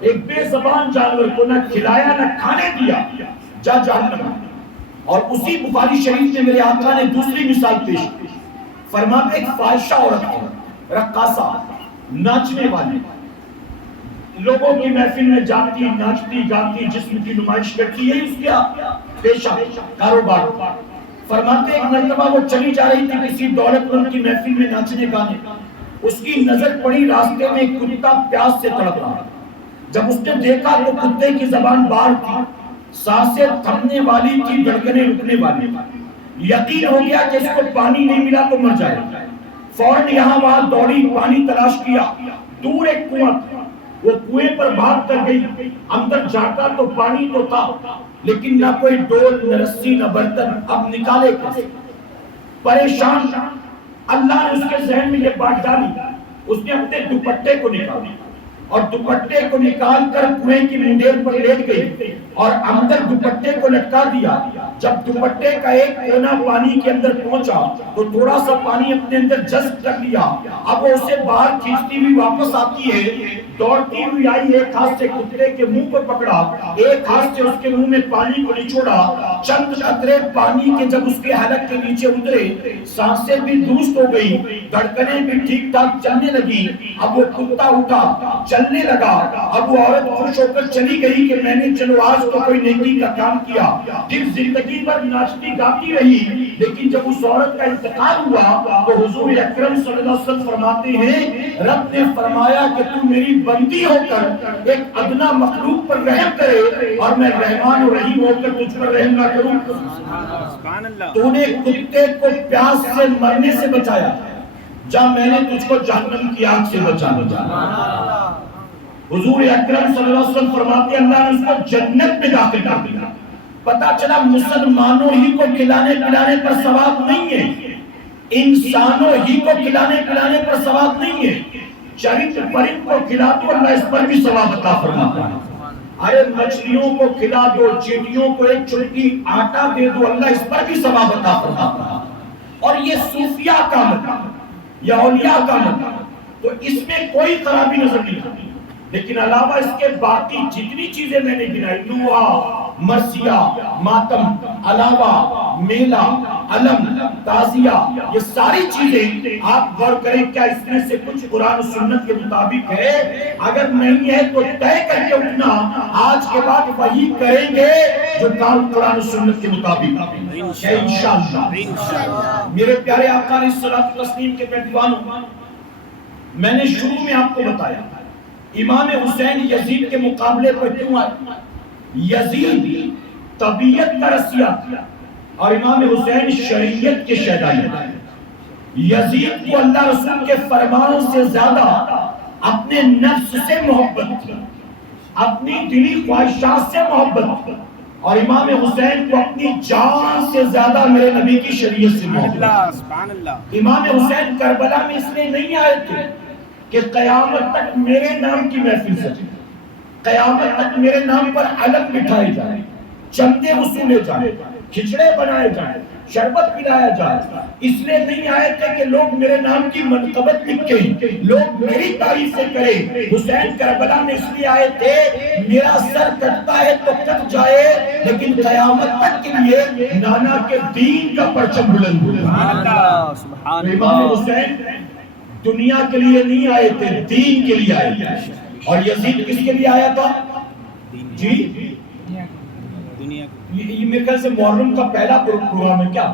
ایک بے زبان جانور کو نہ کھلایا نہ کھانے دیا، جا جہنم۔ اور اسی بخاری شریف میں میرے آقا نے دوسری مثال پیش کی، فرماتے ایک فاحشہ عورت، رقاصہ، ناچنے والی، لوگوں کی محفل میں جاتی، ناچتی گاتی، جسم کی نمائش کرتی، یہی اس کا پیشہ کاروبار۔ فرماتے ایک مرتبہ وہ چلی جا رہی تھی کسی دولت مند کی محفل میں ناچنے گانے، اس کی نظر پڑی راستے میں ایک کتا پیاس سے تڑپ رہا، جب اس نے دیکھا تو کتے کی زبان باہر تھی، سانسیں تھمنے والی تھی، دھڑکنیں رکنے والی، یقین ہو گیا کہ اس کو پانی نہیں ملا تو مر جائے۔ فوراً یہاں وہاں دوڑی، پانی تلاش کیا، دور ایک کنواں تھا، وہ کنویں پر بھاگ کر گئی، اندر جاتا تو پانی تو تھا لیکن نہ کوئی ڈول نہ رسی نہ برتن، اب نکالے کیسے؟ پریشان اللہ نے اس کے ذہن میں یہ بات ڈالی، اس نے اپنے دوپٹے کو نکالا اور دوپٹے کو نکال کر کنویں کی منڈیر پر لیٹ گئی اور اندر دوپٹے کو لٹکا دیا۔ جب دوپٹے کا ایک کونا پانی کے اندر پہنچا تو تھوڑا سا پانی اپنے اندر جذب کر لیا، اب وہ اسے باہر کھینچتی ہوئی واپس آتی ہے، دوڑتی ہوئی آئی، ایک ہاتھ سے کتے کے منہ کو پکڑا، ایک ہاتھ سے اس کے منہ میں پانی کو نچوڑا، چند قطرے پانی کے جب اس کے حلق کے نیچے اترے، سانسیں بھی درست ہو گئی، دھڑکنیں بھی ٹھیک ٹھاک چلنے لگی، اب وہ کتا اٹھا چلنے لگا، اب وہ عورت خوش ہو کر چلی گئی کہ میں نے چلو آج تو کوئی نیکی کا کام کیا۔ پھر زندگی بھر ناچتی گاتی رہی، لیکن جب اس عورت کا انتقال ہوا تو حضور اکرم صلی اللہ علیہ وسلم فرماتے ہیں رب نے فرمایا کہ تو میری بندی ہو کر ایک ادنا مخلوق پر رحم کرے اور میں رحمان و رحیم ہو کر تجھ پر رحم نہ کروں۔ تو نے کتے کو پیاس سے مرنے سے بچایا، جب میں نے تجھ کو جہنم کی آگ سے بچانا۔ حضور اکرم صلی اللہ علیہ وسلم فرماتے ہیں اللہ نے اس کو جنت میں داخل کر دیا۔ پتا چلا مسلمانوں ہی کو کھلانے پلانے پر ثواب نہیں ہے، انسانوں ہی کو کھلانے پلانے پر ثواب نہیں ہے، چرند پرند کو کھلا دو اللہ اس پر بھی ثواب عطا فرماتا ہے۔ ارے مچھلیوں کو کھلا دو، چیٹیوں کو ایک چٹکی آٹا دے دو اللہ اس پر بھی ثواب عطا فرماتا ہے۔ اور یہ صوفیاء کا مطلب یا اولیاء کا مطلب تو اس میں کوئی خرابی نظر نہیں آتی، لیکن علاوہ اس کے باقی جتنی چیزیں میں نے گنائی، نوحہ، مرثیہ، ماتم، علاوہ، میلہ، علم، تعزیہ، یہ ساری چیزیں آپ غور کریں کیا اس میں سے کچھ قرآن و سنت کے مطابق ہے؟ اگر نہیں ہے تو طے کر کے اٹھنا، آج کے بعد وہی کریں گے جو کام قرآن و سنت کے مطابق ہے انشاءاللہ۔ میرے پیارے آقا علیہ الصلوۃ والتسلیم کے پیروانوں، میں نے شروع میں آپ کو بتایا امام حسین یزید کے مقابلے پر کیوں آئے؟ یزید طبیعت کا رسیہ اور امام حسین شریعت کے شہدائی۔ یزید کو اللہ رسول کے فرمانوں سے زیادہ اپنے نفس سے محبت تھی، اپنی دلی خواہشات سے محبت تھی، اور امام حسین کو اپنی جان سے زیادہ میرے نبی کی شریعت سے محبت۔ امام حسین کربلا میں اس لیے نہیں آئے تھے کہ قیامت تک میرے نام کی محفل سجے، قیامت تک میرے نام پر علم بٹھائے جائیں، چندے وصولے جائیں، کھچڑے بنائے جائیں، شربت پلایا جائے، اس لیے نہیں آئے تھے کہ لوگ میرے نام کی منقبت لکھیں، لوگ میری تعریفیں کریں۔ حسین کربلا میں اس لیے آئے تھے میرا سر کٹتا ہے تو کٹ جائے لیکن قیامت تک کے لیے نانا کے دین کا پرچم بلند ہو۔ امام حسین دنیا کے لیے نہیں آئے تھے، دین کے لیے آئے تھے. اور یزید کس کے لیے آیا تھا؟ جی یہ میرے خیال سے محرم کا پہلا پروگرام ہے کیا؟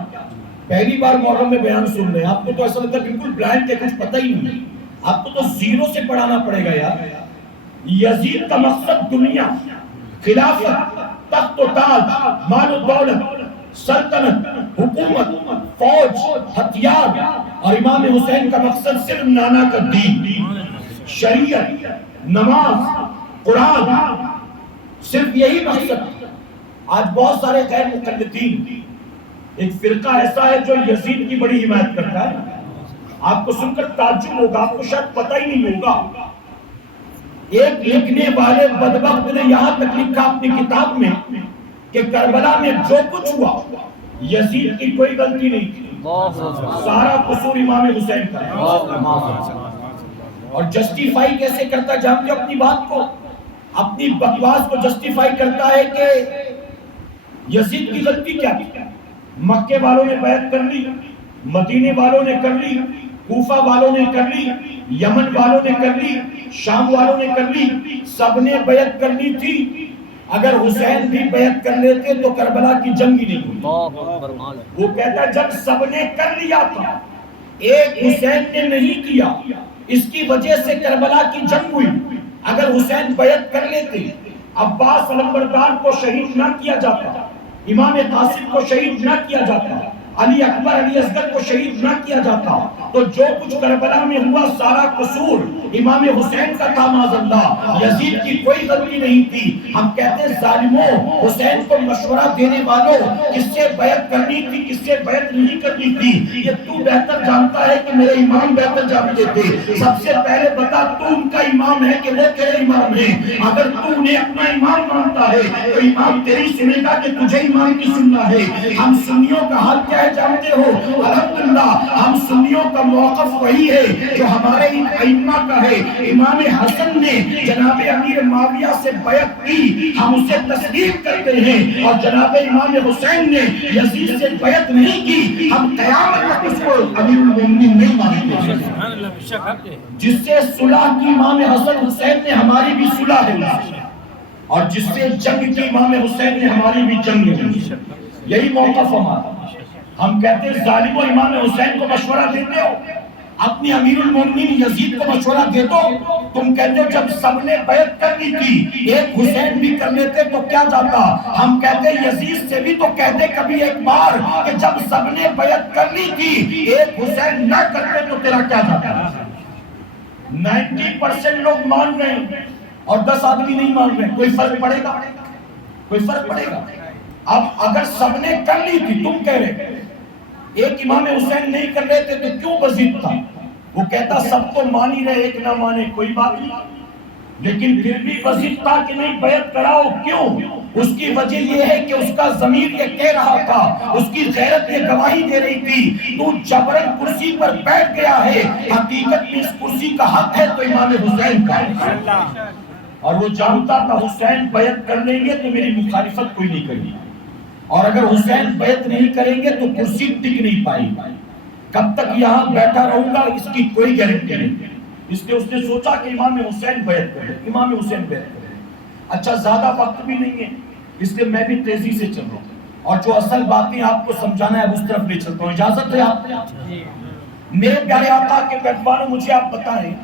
پہلی بار محرم میں بیان سن رہے ہیں. آپ کو تو ایسا لگتا ہے بالکل بلائنڈ ہے، کچھ پتہ ہی نہیں ہے. آپ کو تو زیرو سے پڑھانا پڑے گا یار. یزید کا مقصد دنیا، خلافت، تخت و تاج، مال و دولت، سلطنت، حکومت، فوج، ہتھیار. اور امام حسین کا مقصد صرف نانا کا دین، شریعت، نماز، قرآن، صرف یہی مقصد. آج بہت سارے غیر مقلدین، ایک فرقہ ایسا ہے جو یزید کی بڑی حمایت کرتا ہے. آپ کو سن کر تعجب ہوگا، آپ کو شاید پتہ ہی نہیں ہوگا. ایک لکھنے والے بدبخت نے یہاں تک لکھا اپنی کتاب میں کہ کربلا میں جو کچھ ہوا یزید کی کوئی غلطی نہیں تھی، سارا قصور امام حسین کا ہے. اور جسٹیفائی کیسے کرتا جانتے ہو اپنی بات کو؟ اپنی بکواس کو جسٹیفائی کرتا ہے کہ یزید کی غلطی کیا تھی؟ مکے والوں نے بیعت کر لی، مدینے والوں نے کر لی، کوفہ والوں نے کر لی، یمن والوں نے کر لی، شام والوں نے کر لی، سب نے بیعت کر لی تھی. اگر حسین بھی بیعت کر لیتے تو کربلا کی جنگ ہی نہیں ہوئی. وہ کہتا ہے جب سب نے کر لیا تھا، ایک حسین نے نہیں کیا، اس کی وجہ سے کربلا کی جنگ ہوئی. اگر حسین بیعت کر لیتے، عباس علمبردار کو شہید نہ کیا جاتا، امام قاسم کو شہید نہ کیا جاتا، علی اکبر علی اصغر کو شہید نہ کیا جاتا، تو جو کچھ کربلا میں ہوا سارا قصور امام حسین کا تھا. معاذ اللہ، یزید کی کوئی غلطی نہیں تھی. ہم کہتے ہیں ظالموں، حسین کو مشورہ دینے والوں، کس سے بیعت کرنی تھی کس سے بیعت نہیں کرنی تھی یہ تو بہتر جانتا ہے کہ میرے امام بہتر جانتے تھے. سب سے پہلے بتا تو ان کا امام ہے کہ وہ تیرے امام ہے؟ اگر تو انہیں اپنا امام مانتا ہے تو امام تیری سنے گا کہ تجھے امام کی سننا ہے. ہم سنیوں کا حال کیا ہے جانتے ہو؟ الحمدللہ ہم سنیوں کا موقف وہی ہے جو ہمارے ان ائمہ کا ہے. امام حسن نے جناب امیر معاویہ سے بیعت کی، ہم اسے تسلیم کرتے ہیں. اور جناب امام حسین نے یزید سے بیعت نہیں کی، ہم قیامت تک اس کو امیر المومنین نہیں مانتے. جس سے صلح کی امام حسن حسین نے ہماری بھی صلح ہے، اور جس سے جنگ کی امام حسین نے ہماری بھی جنگ ہے. یہی موقف ہمارا. ہم کہتے ہیں ظالموں، امام حسین کو مشورہ دیتے ہو، اپنی امیر المومنین یزید کو مشورہ دے دو. تم کہتے ہو جب سب نے بیعت کرنی تھی، ایک حسین بھی کر لیتے تو کیا جاتا. ہم کہتے ہیں یزید سے بھی تو کہتے کبھی ایک بار کہ جب سب نے بیعت کر لی تھی، ایک حسین نہ کرتے تو تیرا کیا جاتا. 90% لوگ مان رہے ہیں اور 10 آدمی نہیں مان رہے. کوئی فرق پڑے گا؟ کوئی فرق پڑے گا؟ اب اگر سب نے کر لی تھی، تم کہہ رہے ایک امام حسین نہیں کر رہے تھے تو کیوں بزید تھا؟ وہ کہتا سب تو مان ہی رہے، ایک نہ مانے کوئی بات نہیں، لیکن پھر بھی بزید تھا کہ نہیں بیعت کراؤ. کیوں؟ اس کی وجہ یہ ہے کہ اس کا ضمیر یہ کہہ رہا تھا، اس کی غیرت یہ گواہی دے رہی تھی تو جبرن کرسی پر بیٹھ گیا ہے، حقیقت میں اس کرسی کا حق ہے تو امام حسین کا ہے. اور وہ جانتا تھا حسین بیعت کر لیں گے تو میری مخالفت کوئی نہیں کرے گی، اور اگر حسین بیعت نہیں کریں گے تو کرسی ٹک نہیں پائے گی. کب تک یہاں بیٹھا رہوں گا اس کی کوئی گارنٹی نہیں. اس لیے اس نے سوچا کہ امام حسین بیعت کرے، امام حسین بیعت کرے. اچھا زیادہ وقت بھی نہیں ہے اس لیے میں بھی تیزی سے چل رہا ہوں، اور جو اصل باتیں آپ کو سمجھانا ہے اس طرف لے چلتا ہوں. اجازت ہے آپ؟ میرے پیارے آقا کے پیغمبروں، مجھے آپ بتائیں،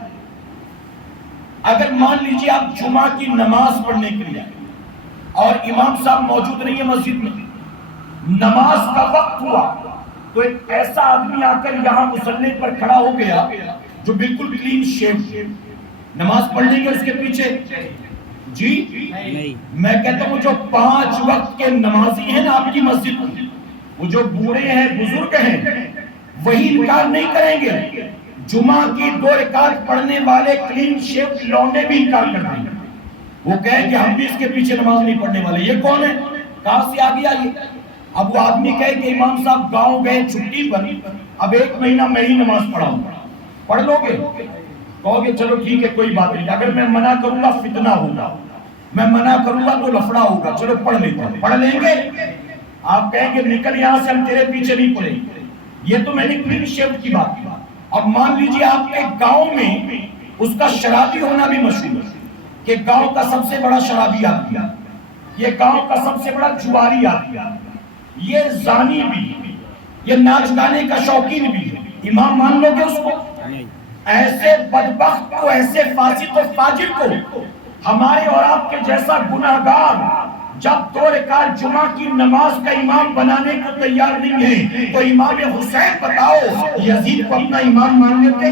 اگر مان لیجیے آپ جمعہ کی نماز پڑھنے کے لیے اور امام صاحب موجود نہیں ہے مسجد میں، نماز کا وقت ہوا تو ایک ایسا آدمی آ کر یہاں مصلی پر کھڑا ہو گیا جو بالکل کلین شیو، نماز پڑھ لیں گے اس کے پیچھے؟ جی میں کہتا ہوں جو 5 وقت کے نمازی ہیں نا آپ کی مسجد میں، وہ جو بوڑھے ہیں بزرگ ہیں وہی انکار نہیں کریں گے. جمعہ کی 2 رکعت پڑھنے والے کلین شیو لونڈے بھی انکار کر دیں گے. وہ کہیں کہ ہم بھی اس کے پیچھے نماز نہیں پڑھنے والے. یہ کون ہے؟ کہاں سے آ گیا یہ؟ اب وہ آدمی کہے کہ امام صاحب گاؤں گئے چھٹی پر، اب 1 مہینہ میں ہی نماز پڑھاؤں، پڑھ لو گے؟ کہو گے چلو ٹھیک ہے کوئی بات نہیں. اگر میں منع کروں گا فتنہ ہوگا، میں منع کروں گا تو لفڑا ہوگا، چلو پڑھ لیتے ہیں. پڑھ لیں گے؟ آپ کہیں گے نکل یہاں سے، ہم تیرے پیچھے نہیں پڑھیں گے. یہ تو میں نے کلین شیو کی بات کی. اب مان لیجئے آپ کے گاؤں میں اس کا شرابی ہونا بھی مشہور ہے کہ گاؤں کا سب سے بڑا شرابی آدمی، یہ گاؤں کا سب سے بڑا جواری آدمی، یہ زانی بھی، یہ ناچ گانے کا شوقین بھی ہے، امام مان لو گے اس کو؟ ایسے بدبخت کو، ایسے فاسق و فاجر کو ہمارے اور آپ کے جیسا گناہگار جب 2 رکعت جمعہ کی نماز کا امام بنانے کو تیار نہیں ہے تو امام حسین بتاؤ یزید کو اپنا امام مان لیتے؟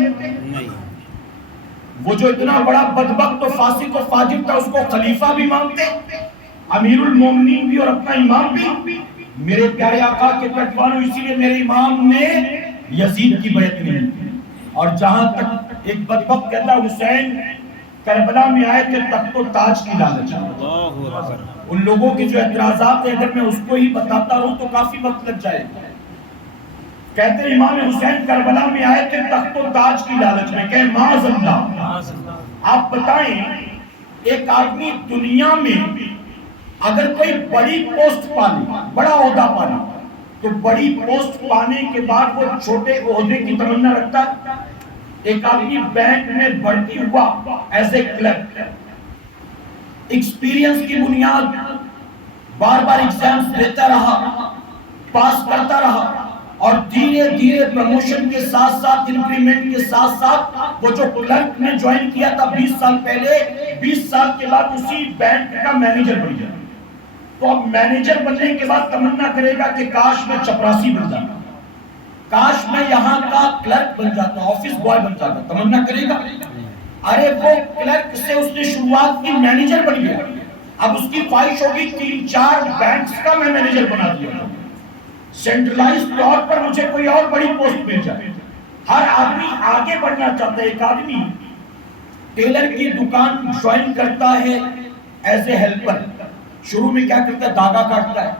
وہ جو اتنا بڑا بدبخت و فاسق و فاجر تھا اس کو خلیفہ بھی مانتے، امیر المومنین بھی اور اپنا امام بھی؟ میرے پیارے آقا کے پیٹوانوں، اسی لیے میرے امام نے یزید کی بیعت نہیں کی۔ اور جہاں تک ایک بدبخت کہتا حسین کربلا میں آئے تھے تخت و تاج کی لالچ، ان لوگوں کے جو اعتراضات ہیں اگر میں اس کو ہی بتاتا ہوں تو کافی وقت لگ جائے گا۔ کہتے ہیں امام حسین کربلا میں آئے تھے تخت و تاج کی لالچ میں، کہ معاذ اللہ۔ آپ بتائیں ایک آدمی دنیا میں اگر کوئی بڑی پوسٹ پالے، بڑا عہدہ پالے، تو بڑی پوسٹ پانے کے بعد وہ چھوٹے عہدے کی تمنا رکھتا ہے؟ ایک آدمی بینک میں بھرتی ہوا ایز اے کلرک، ایکسپیرینس کی بنیاد بار بار ایگزامز دیتا رہا، پاس کرتا رہا، اور دھیرے دھیرے پروموشن کے ساتھ ساتھ انکریمنٹ کے ساتھ ساتھ وہ جو کلرک نے جوائن کیا تھا 20 سال پہلے، 20 سال کے بعد اسی بینک کا مینیجر بن گیا۔ تو اب مینیجر بننے کے بعد تمنا کرے گا کہ کاش میں چپراسی بن جاتا، کاش میں یہاں کا کلرک بن جاتا، آفس بوائے بن جاتا، تمنا کرے گا؟ ارے وہ کلرک سے اس نے شروعات کی، مینیجر بن گیا، اب اس کی خواہش ہوگی 3-4 بینکس کا میں مینیجر بنا دیا، سینٹرلائز طور پر مجھے کوئی اور بڑی پوسٹ مل جائے۔ ہر آدمی آگے بڑھنا چاہتا ہے۔ ایک آدمی ٹیلر کی دکان جوائن کرتا ہے ایز اے ہیلپر، شروع میں کیا کرتا ہے؟ دھاگا کاٹتا ہے،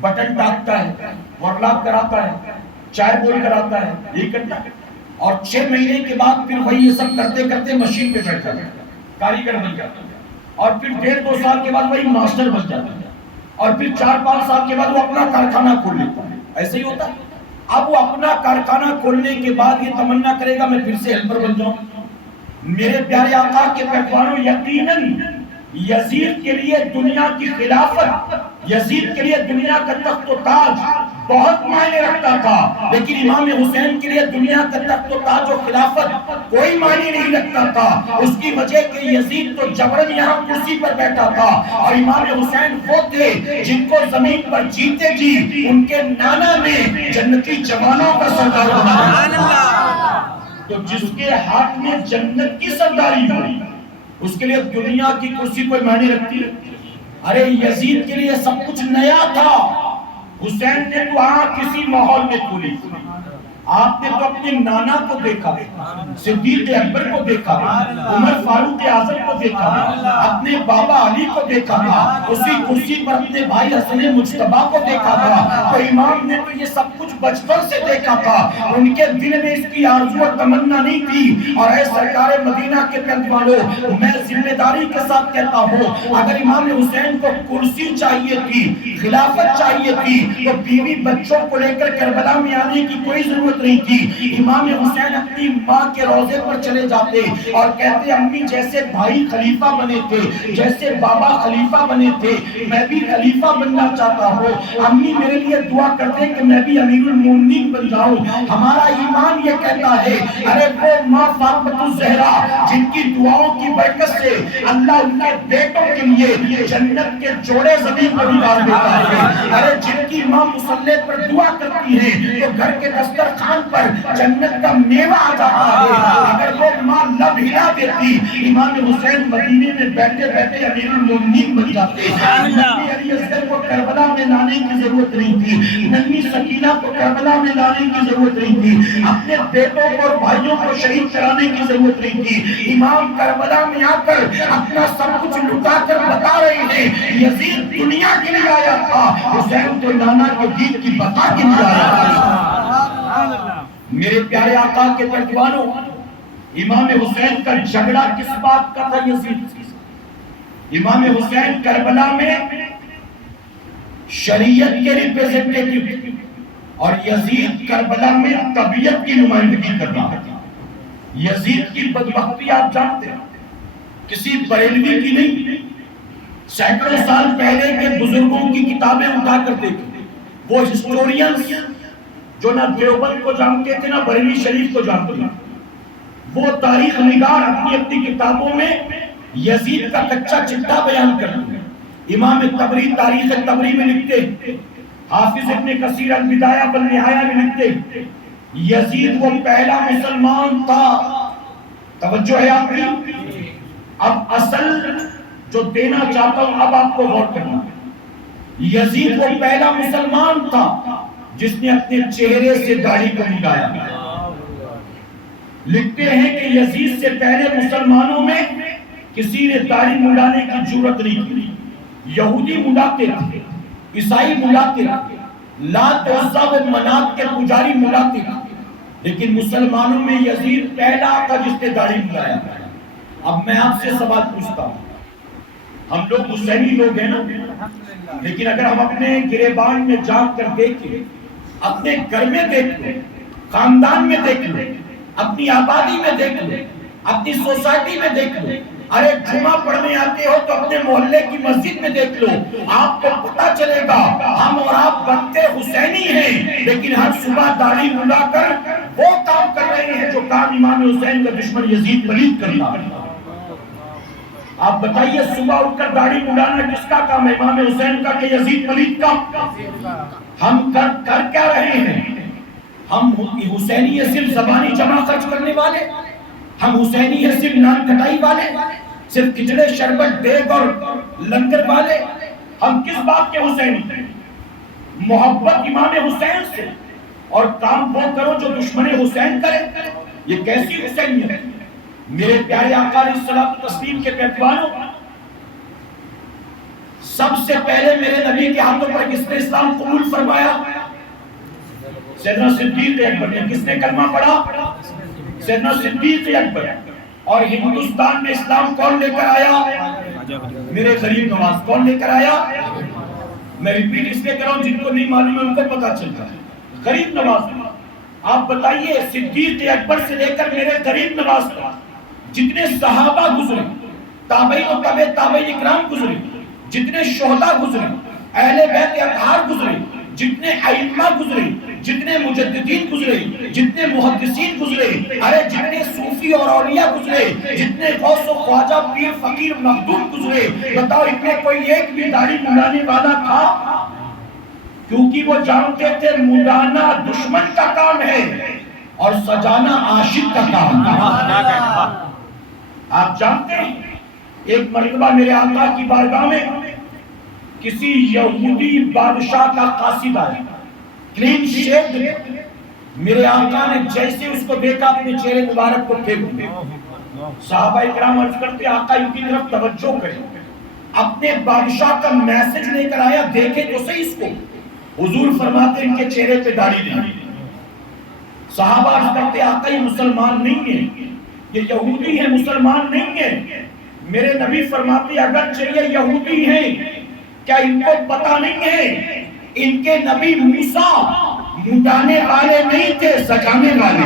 بٹن ٹاکتا ہے، ورلاپ کراتا ہے، چائے بول کراتا ہے، یہ کرتا ہے، اور 6 مہینے کے بعد پھر وہی یہ سب کرتے کرتے مشین پہ بیٹھ جاتا ہے، کاریگر بن جاتا ہے، اور پھر 1.5-2 سال کے بعد وہی ماسٹر بن جاتا ہے، اور پھر 4-5 سال کے بعد وہ اپنا کارخانہ کھول لیتا ہے۔ ایسے ہی ہوتا ہے۔ اب وہ اپنا کارخانہ کھولنے کے بعد یہ تمنا کرے گا میں پھر سے ہیلپر بن جاؤں۔ میرے پیارے آقا کے پیغمبروں، یقیناً یزید کے لیے دنیا کی خلافت، یزید کے لیے دنیا کا تخت و تاج بہت معنی رکھتا تھا، لیکن امام حسین کے لیے دنیا کا تخت و تاج و خلافت کوئی معنی نہیں رکھتا تھا۔ اس کی وجہ کہ یزید تو جبرن یہاں کرسی پر بیٹھا تھا، اور امام حسین وہ تھے جن کو زمین پر جیتے جی ان کے نانا نے جنتی جوانوں کا سردار بنایا۔ تو جس کے ہاتھ میں جنت کی سرداری ہوئی اس کے لیے دنیا کی کرسی کوئی معنی رکھتی ہے؟ ارے یزید کے لیے سب کچھ نیا تھا، حسین نے تو کسی ماحول میں کھولی۔ آپ نے تو اپنے نانا کو دیکھا، صدیق اکبر کو دیکھا، عمر فاروق اعظم کو دیکھا، اپنے بابا علی کو دیکھا تھا، اسی کرسی پر اپنے بھائی حسن مجتبیٰ کو دیکھا تھا۔ تو امام نے تو یہ سب کچھ بچپن سے دیکھا تھا، ان کے دل میں اس کی آرزو اور تمنا نہیں تھی۔ اور اے سرکار مدینہ کے پیارے والوں، میں ذمہ داری کے ساتھ کہتا ہوں، اگر امام حسین کو کرسی چاہیے تھی، خلافت چاہیے تھی، تو بیوی بچوں کو لے کر کربلا میں آنے کی کوئی ضرورت نہیں تھی۔ امام حسین اپنی ماں کے روضے پر چلے جاتے اور کہتے امی جیسے بھائی خلیفہ بنے تھے، جیسے بابا خلیفہ بنے تھے، میں بھی خلیفہ بننا چاہتا ہوں، امی میرے لیے دعا کرتے کہ میں بھی امیر المومنین بن جاؤں۔ ہمارا ایمان یہ کہتا ہے، ارے وہ ماں فاطمہ الزہرا جن کی دعاؤں کی برکت سے اللہ ان کے بیٹوں کے لیے جنت کے جوڑے زمین پر اتار دیتا ہے، ارے جن کی ماں مصلی پر دعا کرتی ہے تو گھر کے دسترخوان پر جنت کا میوہ آ جاتا ہے۔ اگر وہ ماں لب ہلا دیتی امام حسین مدینے میں بیٹھے بیٹھے امیر المومنین بن جاتے۔ نبی علی اصغر کو کربلا میں لانے کی ضرورت نہیں تھی، ننھی سکینہ کو کربلا میں لانے کی ضرورت نہیں تھی، اپنے بیٹوں کو اور بھائیوں کو شہید کرانے کی ضرورت نہیں تھی۔ امام کربلا میں آ کر اپنا سب کچھ لٹا کر بتا رہے ہیں یزید دنیا کے لیے آیا تھا، حسین تو نانا کے دین کی بقا کے لیے آیا تھا۔ میرے پیارے آقا کے پیروانوں، امام حسین کا جھگڑا کس بات کا تھا؟ یزید سے۔ امام حسین کربلا میں شریعت کے ریپریزنٹیٹیو اور یزید کربلا میں طبیعت کی نمائندگی کر رہا تھا۔ یزید کی بدبختی آپ جانتے ہیں، کسی بریلوی کی نہیں، سینکڑوں سال پہلے کے بزرگوں کی کتابیں اٹھا کر دیکھیں، وہ ہسٹورینز جو نہ دیوبند کو جانتے تھے نہ بریلی شریف کو جانتے تھے، وہ تاریخ نگار اپنی اپنی کتابوں میں یزید کا کچا چٹا بیان کرتے ہیں۔ امام طبری تاریخ طبری میں لکھتے ہیں، حافظ ابن کثیر البدایہ والنہایہ میں لکھتے ہیں، یزید وہ پہلا مسلمان تھا۔ توجہ ہے آپ کی؟ اب اصل جو دینا چاہتا ہوں اب آپ کو غور کرنا، یزید وہ پہلا مسلمان تھا جس نے اپنے چہرے سے داڑھی کو مڈایا۔ لکھتے ہیں کہ یزید سے پہلے مسلمانوں میں کسی نے داڑھی مڈانے کی جرت نہیں کی۔ یہودی مڈاتے تھے، عیسائی مڈاتے تھے، لات عزا و منات کے پجاری مڈاتے تھے، لیکن مسلمانوں میں یزید پہلا تھا جس نے داڑھی مڈایا۔ اب میں آپ سے سوال پوچھتا ہوں، ہم لوگ حسینی لوگ ہیں نا، لیکن اگر ہم اپنے گریبان میں جا کر دیکھیں، اپنے گھر میں دیکھ لیں، خاندان میں دیکھ لیں، اپنی آبادی میں دیکھ لیں، اپنی سوسائٹی میں دیکھ لیں، ارے جمعہ پڑھنے آتے ہو تو اپنے محلے کی مسجد میں دیکھ لو، آپ کو پتہ چلے گا ہم اور آپ بنتے حسینی ہیں، لیکن ہر صبح داڑھی مڈا کر وہ کام کر رہے ہیں جو کام امام حسین کا دشمن یزید پلید کرتا ہے۔ آپ بتائیے صبح اٹھ کر داڑھی مڈانا کس کا کام ہے؟ امام حسین کا کہ یزید پلید کا؟ ہم کر کیا رہے ہیں؟ ہم حسینی ہے صرف زبانی جمع خرچ کرنے والے، ہم حسینی ہے صرف نان کھٹائی والے، صرف کھچڑے شربت دیگ اور لنگر والے؟ ہم کس بات کے حسینی ہیں؟ محبت امام حسین سے اور کام وہ کرو جو دشمن حسین کرے، یہ کیسی حسینیت ہے؟ میرے پیارے آقا علیہ الصلوۃ والتسلیم کے پیروانوں، سب سے پہلے میرے نبی کے ہاتھوں پر کس نے اسلام قبول فرمایا؟ سیدنا صدیق اکبر نے۔ کس نے کلمہ پڑھا؟ سیدنا صدیق اکبر۔ اور ہندوستان میں اسلام کون لے کر آیا؟ میرے غریب نواز۔ کون لے کر آیا؟ میں ریپیٹ اس لیے کر رہا ہوں جن کو نہیں معلوم ہے ان کو پتا چلتا ہے۔ غریب نواز۔ آپ بتائیے صدیق اکبر سے لے کر میرے غریب نواز تک جتنے صحابہ گزرے، تابعین و تبع تابعین اکرام گزرے، جتنے شہداء گزرے، اہل بیت اطہار گزرے، جتنے ائمہ گزرے، جتنے مجددین گزرے، جتنے محدثین گزرے، ارے جتنے صوفی اور اولیاء گزرے، جتنے غوث و خواجہ پیر فقیر مخدوم گزرے، بتاؤ ان میں کوئی ایک بھی داڑھی مڈانے والا تھا؟ کیونکہ وہ جانتے تھے مڈانا دشمن کا کام ہے اور سجانا عاشق کا کام ہے۔ آپ جانتے ہیں ایک مرتبہ میرے آقا کی بارگاہ میں کسی یہودی بادشاہ کا قاصد آیا، کلین شیو، میرے آقا نے جیسے اس کو دیکھا اپنے چہرے مبارک کو پھینک دیا۔ صحابہ اکرام عرض کرتے آقا ان کی طرف توجہ کریں، اپنے بادشاہ کا میسج لے کر آیا، دیکھیں تو صحیح اس کو۔ حضور فرماتے ان کے چہرے پہ داڑھی نہیں۔ صحابہ عرض کرتے آقا یہ مسلمان نہیں ہے، یہ یہودی ہے، مسلمان نہیں ہے۔ میرے نبی فرماتے اگرچہ یہ یہودی ہیں، کیا ان کو پتہ نہیں ہے ان کے نبی موسیٰ مڈانے والے نہیں تھے، سجانے والے۔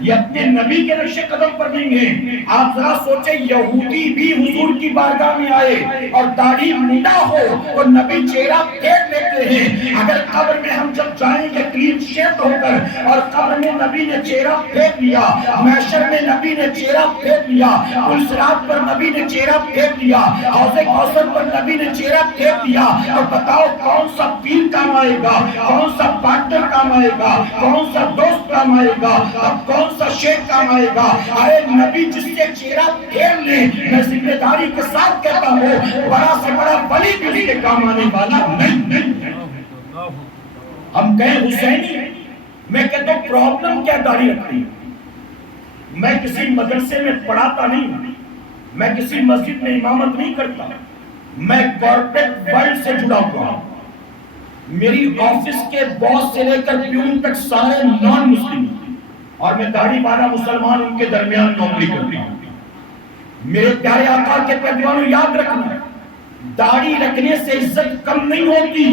یہ اپنے نبی کے نقش قدم پر نہیں ہیں۔ آپ ذرا سوچیں یہودی بھی حضور کی بارگاہ میں آئے اور داڑھی مڈا ہو تو نبی چہرہ پھیر لیتے ہیں۔ اگر قبر میں ہم جب جائیں گے کلین شیو ہو کر اور قبر میں نبی نے چہرہ پھیر لیا، محشر میں نبی نے چہرہ پھیر لیا، صراط پر نبی نے چہرہ پھیر لیا، حوض کوثر پر نبی نے چہرہ پھیر لیا، تو بتاؤ کون سا پیر کام آئے گا، کون سا پارٹنر کام آئے گا، کون سا دوست کام آئے گا، اب کون سا شیخ کام آئے گا؟ ارے نبی جس سے چہرہ پھیر لے، میں ذمہ داری کے ساتھ کہتا ہوں بڑا سے بڑا ولی بھی اس کے کام آنے والا نہیں۔ ہم کہیں حسینی، میں کہتا ہوں پرابلم کیا داڑھی رکھتی ہے؟ میں کسی مدرسے میں پڑھاتا نہیں، میں کسی مسجد میں امامت نہیں کرتا، میں کارپوریٹ ورلڈ سے جڑا ہوا ہوں۔ میری آفس کے باس سے لے کر پیون تک سارے نان مسلم، اور میں داڑھی والا مسلمان ان کے درمیان نوکری کرتا ہوں۔ میرے پیارے آقا کے پیروانوں یاد رکھنا، داڑھی رکھنے سے عزت کم نہیں ہوتی،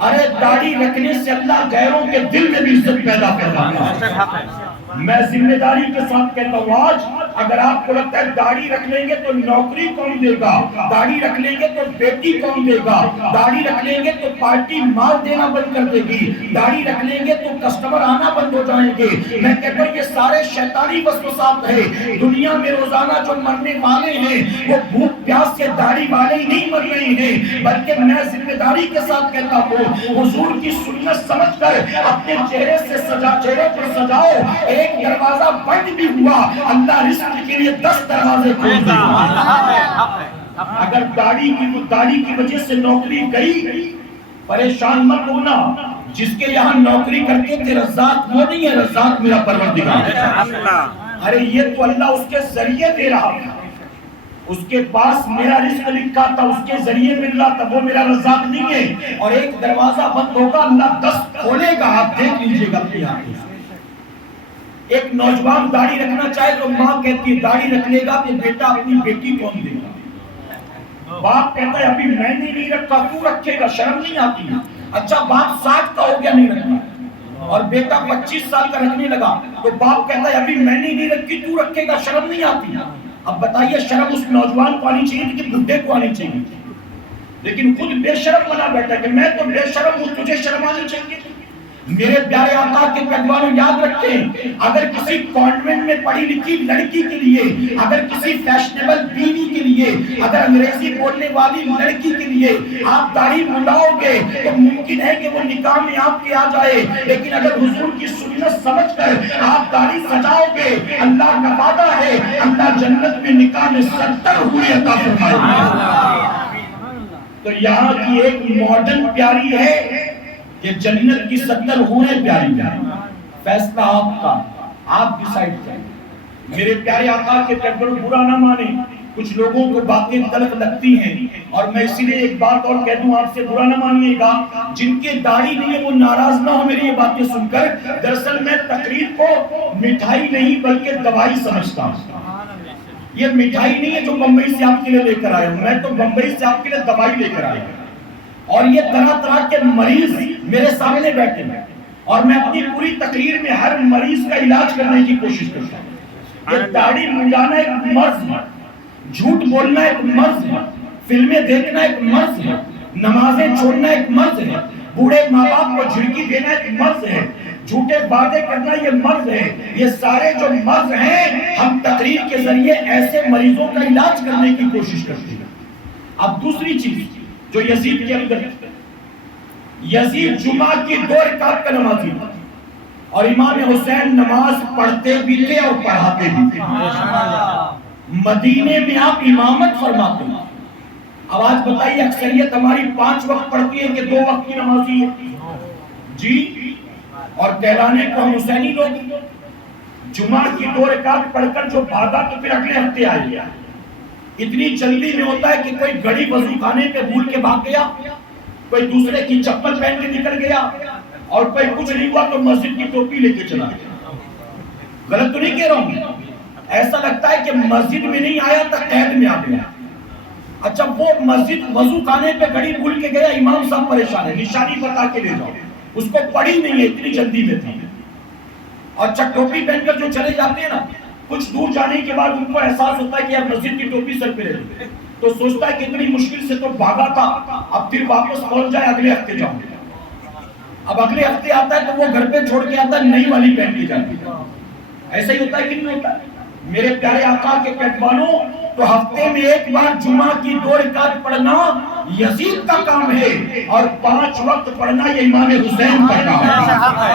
ارے داڑھی رکھنے سے اللہ غیروں کے دل میں بھی عزت پیدا کرتا ہے۔ میں ذمہ داری کے ساتھ کہتا ہوں آج اگر آپ کو لگتا ہے داڑھی رکھ لیں گے تو نوکری کون دے گا، داڑھی رکھ لیں گے تو بیٹی کون دے گا، داڑھی رکھ لیں گے تو پارٹی مال دینا بند کر دے گی، داڑھی رکھ لیں گے تو کسٹمر آنا بند ہو جائیں گے، میں کہتا ہوں یہ سارے شیطانی وسوسات ہیں۔ دنیا میں روزانہ جو مرنے والے ہیں وہ بھوک پیاس سے داڑھی والے ہی نہیں مر رہے ہیں، بلکہ میں ذمہ داری کے ساتھ کہتا ہوں حضور کی سنت سمجھ کر اپنے چہرے پر سجاؤ۔ ایک دروازہ بند بھی ہوا اللہ رزق کے لیے 10 دروازے کھول دے گا۔ اگر داڑھی کی وجہ سے نوکری گئی پریشان مت ہونا، جس کے یہاں نوکری کرتے تھے رزاق وہ نہیں ہے، رزاق میرا پروردگار ہے۔ ارے یہ تو اللہ اس کے ذریعے دے رہا تھا، اس کے پاس میرا رزق لکھا تھا، اس کے ذریعے مل رہا تھا، وہ میرا رزاق نہیں ہے۔ اور ایک دروازہ بند ہوگا اللہ 10 کھولے گا، آپ دیکھ لیجئے گا اپنی آنکھوں سے۔ ایک نوجوان داڑھی رکھنا چاہے تو ماں کہتی ہے داڑھی رکھ لے گا تو بیٹا اپنی بیٹی کون دے گا؟ باپ کہتا ہے ابھی میں نے نہیں رکھا تو رکھے گا، شرم نہیں آتی ہے؟ اچھا باپ 60 کا ہو گیا نہیں رکھا اور بیٹا 25 سال کا رکھنے لگا تو باپ کہتا ہے ابھی میں نے نہیں رکھی تو رکھے گا، شرم نہیں آتی؟ اب بتائیے شرم اس نوجوان کو آنی چاہیے کہ بڈھے کو آنی چاہیے؟ لیکن خود بے شرم بنا بیٹھا کہ میں تو بے شرم ہوں، تجھے شرم آنی چاہیے۔ میرے پیارے آقا کے پیغمبروں یاد رکھیں اگر کسی کانوینٹ میں پڑھی لکھی لڑکی کے لیے، اگر کسی فیشنیبل بیوی کے لیے، اگر انگریزی بولنے والی لڑکی کے لیے آپ داڑھی منڈاؤ گے تو ممکن ہے کہ وہ نکاح میں آپ کے آ جائے، لیکن اگر حضور کی سنت سمجھ کر آپ داڑھی سجاؤ گے اللہ کا وعدہ ہے اللہ جنت میں نکاح میں 70 ہوئے عطا فرمائے گا۔ تو یہاں کی ایک ماڈرن پیاری ہے کہ جنت کی 70 حوریں پیاری ہیں، فیصلہ آپ کا، آپ ڈیسائیڈ کریں۔ میرے پیارے آقا کے پیغمبر برا نہ مانیں، کچھ لوگوں کو باتیں تلخ لگتی ہیں اور میں اسی لیے ایک بات اور کہہ دوں آپ سے برا نہ مانیے گا، جن کے داڑھی نہیں ہے وہ ناراض نہ ہو میری یہ باتیں سن کر، دراصل میں تقریر کو مٹھائی نہیں بلکہ دوائی سمجھتا ہوں۔ یہ مٹھائی نہیں ہے جو بمبئی سے آپ کے لیے لے کر آیا ہوں، میں تو بمبئی سے آپ کے لیے دوائی لے کر آیا ہوں، اور یہ طرح طرح کے مریض میرے سامنے بیٹھے ہیں اور میں اپنی پوری تقریر میں ہر مریض کا علاج کرنے کی کوشش کرتا ہوں۔ یہ داڑھی منڈانا ایک مرض ہے، جھوٹ بولنا ایک مرض ہے، فلمیں دیکھنا ایک مرض ہے، نمازیں چھوڑنا ایک مرض ہے، بوڑھے ماں باپ کو جھڑکی دینا ایک مرض ہے، جھوٹے وعدے کرنا یہ مرض ہے۔ یہ سارے جو مرض ہیں ہم تقریر کے ذریعے ایسے مریضوں کا علاج کرنے کی کوشش کرتے ہیں۔ اب دوسری چیز جو یزید کے اندر، یزید جمعہ کی 2 رکعت کا نمازی تھا اور امام حسین نماز پڑھتے بھی تھے اور پڑھاتے بھی تھے۔ مدینے میں آپ امامت فرماتے ہیں۔ اب آج بتائیے اکثریت ہماری 5 وقت پڑھتی ہے کہ 2 وقت کی نمازی ہے جی، اور کہلانے کو ہم حسینی لوگ۔ جمعہ کی 2 رکعت پڑھ کر جو بھاگا تو پھر اگلے ہفتے آ گیا۔ اتنی جلدی میں ہوتا ہے کہ کوئی گھڑی وضو خانے پہ بھول کے بھاگ گیا، کوئی دوسرے کی چپل پہن کے نکل گیا، اور کوئی کچھ نہیں ہوا تو مسجد کی ٹوپی لے کے چلا گیا۔ غلط تو نہیں کہہ رہا ہوں، ایسا لگتا ہے کہ مسجد میں نہیں آیا تھا قید میں آ گیا۔ اچھا وہ مسجد وضو خانے پہ گھڑی بھول کے گیا، امام صاحب پریشان ہے، نشانی بتا کے لے جاؤ، اس کو پڑھی نہیں ہے اتنی جلدی میں تھی۔ اور اچھا ٹوپی پہن کر جو چلے جاتے ہیں نا، کچھ دور جانے کے بعد ان کو احساس ہوتا ہے کہ اب مسجد کی ٹوپی سر پہ رہے تو سوچتا ہے کہ اتنی مشکل سے تو بھاگا تھا، اب پھر واپس پہنچ جائے اگلے ہفتے جاؤں۔ اب اگلے ہفتے آتا ہے تو وہ گھر پہ چھوڑ کے آتا ہے نئی والی پہن کے جاتی ہے۔ ایسا ہی ہوتا ہے کہ نہیں ہوتا ہے؟ میرے پیارے آقا کے پیغمبروں تو ہفتے میں ایک بار جمعہ کی 2 رکعت پڑھنا یزید کا کام ہے اور 5 وقت پڑھنا یہ امام حسین کا کام ہے۔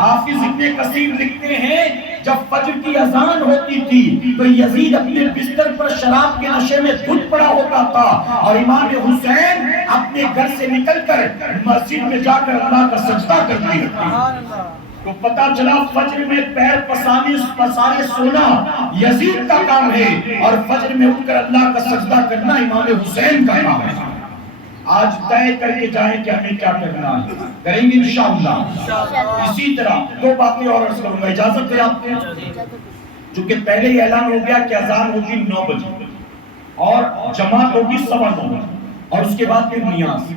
حافظ ابن کثیر لکھتے ہیں جب فجر کی اذان ہوتی تھی تو یزید اپنے بستر پر شراب کے نشے میں دھت پڑا ہوتا تھا اور امام حسین اپنے گھر سے نکل کر مسجد میں جا کر اللہ کا سجدہ کرتے تھے۔ تو پتا چلا فجر میں پیر پسارے سونا یزید کا کام ہے اور فجر میں اٹھ کر اللہ کا سجدہ کرنا امام حسین کا کام ہے۔ آج طے کر کے جائیں کہ ہمیں کیا کرنا ہے، کریں گے انشاءاللہ۔ اسی طرح 2 باتیں اور عرض کروں گا، اجازت ہے آپ کو؟ چونکہ پہلے یہ اعلان ہو گیا کہ اذان ہوگی 9 بجے اور جماعت ہوگی 9:15 اور اس کے بعد پھر نیاز۔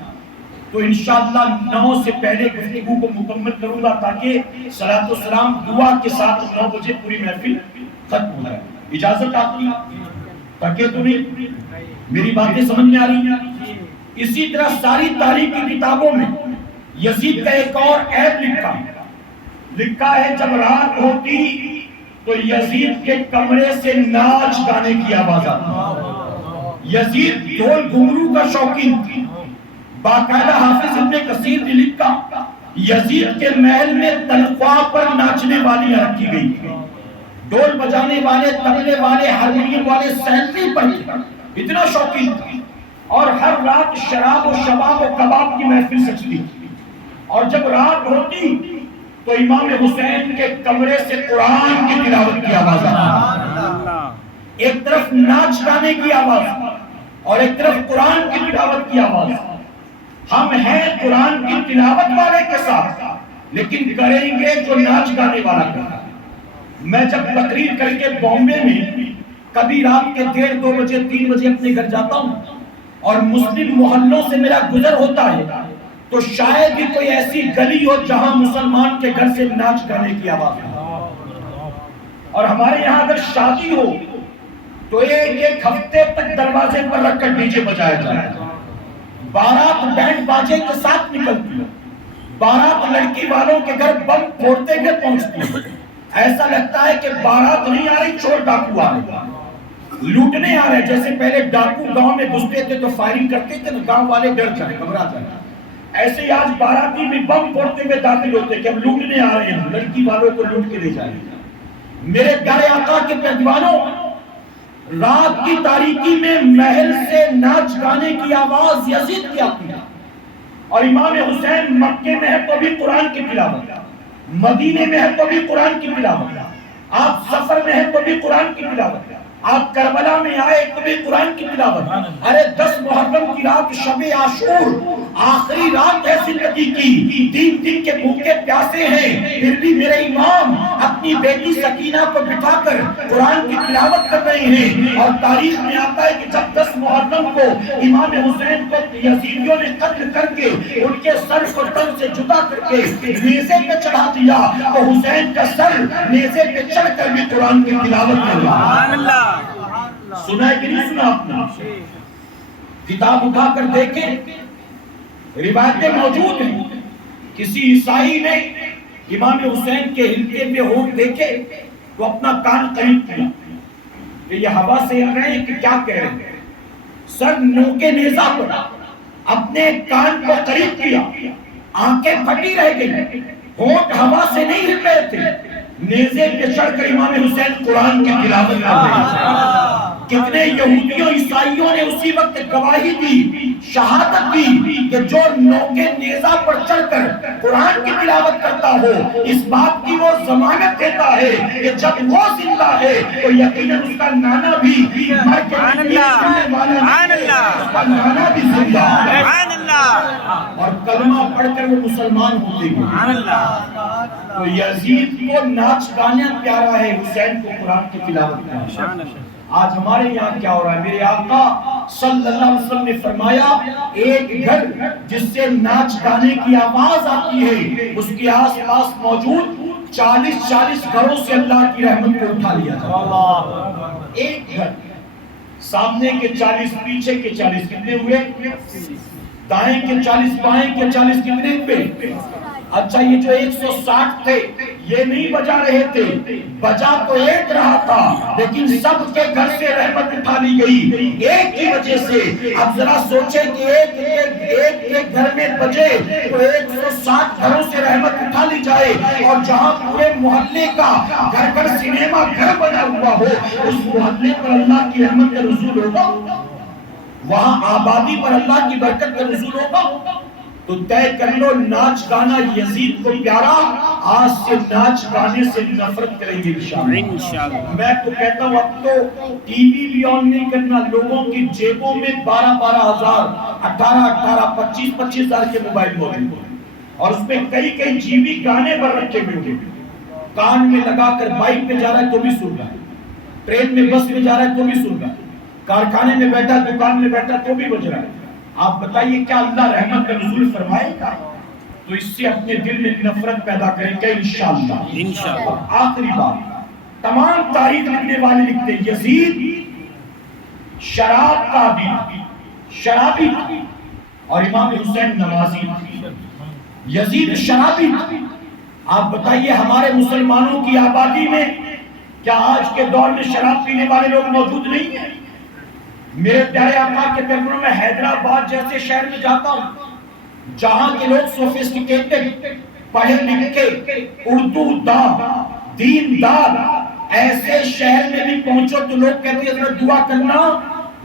تو انشاءاللہ 9 سے پہلے گفتگو کو مکمل کروں گا تاکہ صلاۃ و سلام دعا کے ساتھ 9 بجے پوری محفل ختم ہو جائے. اجازت آپ کی؟ تاکہ تمہیں میری باتیں سمجھ میں آ رہی ہیں؟ اسی طرح ساری تاریخ کی کتابوں میں یزید کا ایک اور عیب لکھا ہے جب رات ہوتی تو یزید کے کمرے سے ناچ گانے کی آواز آتی. یزید ڈھول گھنگرو کا شوقین تھی. باقاعدہ حافظ ابن کثیر نے لکھا یزید کے محل میں تنخواہ پر ناچنے والی رکھی گئی تھی. ڈھول بجانے والے، طبلے والے، ہارمونیم والے سینکڑے پر تھے. اتنا شوقین تھا. اور ہر رات شراب و شباب و کباب کی محفل سجتی تھی. اور جب رات ہوتی تو امام حسین کے کمرے سے قرآن کی تلاوت کی آواز آتی. ایک طرف ناچ گانے کی آواز اور ایک طرف قرآن کی تلاوت کی آواز. ہم ہیں قرآن کی تلاوت والے کے ساتھ، لیکن کریں گے جو ناچ گانے والا کرتا. میں جب تقریر کر کے بامبے میں کبھی رات کے 1:30 2 بجے 3 بجے اپنے گھر جاتا ہوں اور مسلم محلوں سے میرا گزر ہوتا ہے تو شاید ہی کوئی ایسی گلی ہو جہاں مسلمان کے گھر سے ناچ گانے کی آواز ہو. اور ہمارے یہاں اگر شادی ہو تو ایک ہفتے تک دروازے پر رکھ کر ڈی جے بجایا جائے. بارات بینڈ باجے کے ساتھ نکلتی ہے. بارات لڑکی والوں کے گھر بم پھوڑتے ہوئے پہنچتی ہے. ایسا لگتا ہے کہ بارات نہیں آ رہی، چور ڈاکو آ رہے، لوٹنے آ رہے. جیسے پہلے ڈاکو گاؤں میں گھستے تھے تو فائرنگ کرتے تھے نا، گاؤں والے ڈر جائیں، گھبرا جائیں. ایسے ہی آج باراتی بھی بم پھوڑتے ہوئے داخل ہوتے کہ ہم لوٹنے آ رہے ہیں، لڑکی والوں کو لوٹ کے لے جائیں. میرے پیارے آقا کے پہلوانوں، رات کی تاریکی میں محل سے ناچ گانے کی آواز یزید کی آتی ہے. اور امام حسین مکے میں ہے تو بھی قرآن کی تلاوت، مدینے میں ہے تو بھی قرآن کی تلاوت، آپ سفر میں ہے تو بھی قرآن کی تلاوت، آپ کربلا میں آئے تو بھی قرآن کی تلاوت. ارے 10 محرم کی رات شب عاشور آخری رات ہے زندگی کی، 3 دن کے بھوکے پیاسے ہیں، پھر بھی میرے امام اپنی بیٹی سکینہ کو بٹھا کر قرآن کی تلاوت کر رہے ہیں. اور تاریخ میں آتا ہے کہ جب 10 محرم کو امام حسین کو یزیدیوں نے قتل کر کے ان کے سر کو تن سے جدا کر کے نیزے پہ چڑھا دیا تو حسین کا سر نیزے پہ چڑھ کر بھی قرآن کی تلاوت کر رہا. سنا ہے کہ نہیں سنا آپ نے؟ کتاب اٹھا کر دیکھیں، روایتیں موجود ہیں. کسی عیسائی نے امام حسین کے ہلتے میں ہونٹ دیکھے تو اپنا کان قریب کیا کہ یہ ہوا سے ہل رہے ہیں کہ کیا کہہ رہے ہیں. سر نوکے نیزہ پر اپنے کان کو قریب کیا، آنکھیں پھٹی رہ گئی، ہونٹ ہوا سے نہیں ہل رہے تھے. نیزے پہ چڑھ کر امام حسین قرآن کی تلاوت کر رہے ہیں. کتنے یہودیوں عیسائیوں نے اسی وقت گواہی دی، شہادت دی کہ جو نوکے نیزہ پر چڑھ کر قرآن کی تلاوت کرتا ہو اس بات کی وہ ضمانت دیتا ہے کہ جب وہ زندہ ہے تو یقیناً اس کا نانا بھی مر کے اس کا نانا بھی زندہ ہے اور کلمہ پڑھ کر وہ مسلمان ہوتے ہیں. تو یزید کو ناچ گانا پیارا ہے، حسین کو قرآن کی تلاوت پیارا. آج ہمارے یہاں کیا ہو رہا ہے؟ میرے آقا صلی اللہ علیہ وسلم نے فرمایا ایک گھر جس سے ناچ گانے کی آواز آتی ہے اس کے آس پاس موجود 40 گھروں سے اللہ کی رحمت کو اٹھا لیا جاتا. ایک گھر، سامنے کے 40 پیچھے کے 40 کتنے ہوئے؟ دائیں کے 40 بائیں کے 40 کتنے ہوئے؟ اچھا یہ جو 160 تھے یہ نہیں بجا رہے تھے، بجا تو ایک رہا تھا لیکن سب کے گھر سے رحمت اٹھا لی گئی ایک کی وجہ سے. اب ذرا سوچیں کہ ایک گھر میں بجے تو 160 گھروں سے رحمت اٹھا لی جائے اور جہاں پورے محلے کا گھر سنیما گھر بنا ہوا ہو اس محلے پر اللہ کی رحمت کا نزول ہوگا، وہاں آبادی پر اللہ کی برکت کا نزول ہوگا. تو طے کر لو ناچ گانا یزید کو پیارا، آج سے ناچ گانے سے نفرت کریں گے انشاءاللہ. میں تو کہتا ہوں اب تو ٹی وی بھی آن نہیں کرنا، لوگوں کی جیبوں میں 12 ہزار 18 25 ہزار کے موبائل موجود اور اس میں کئی جی بی گانے بھر رکھے ہوئے، کان میں لگا کر بائک پہ جا رہا ہے تو بھی سن رہا ہے، ٹرین میں بس میں جا رہا ہے تو بھی سن رہا ہے، کارخانے میں بیٹھا دکان میں بیٹھا تو بھی بج رہا ہے. آپ بتائیے کیا اللہ رحمت کا نزول فرمائے گا؟ تو اس سے اپنے دل میں نفرت پیدا کریں گے انشاءاللہ۔ آخری بات، تمام تاریخ لکھنے والے لکھتے ہیں یزید شراب کا عادی، شرابی تھا، اور امام حسین نمازی تھا۔ یزید شرابی تھا۔ آپ بتائیے ہمارے مسلمانوں کی آبادی میں کیا آج کے دور میں شراب پینے والے لوگ موجود نہیں ہیں؟ میرے پیارے آقا کے پیغمبر، میں حیدرآباد جیسے شہر میں جاتا ہوں جہاں کے لوگ سوفسٹیکیٹڈ، پڑھے لکھے، اردو داں، دین دار، ایسے شہر میں بھی پہنچو تو لوگ کہتے ہیں حضرت دعا کرنا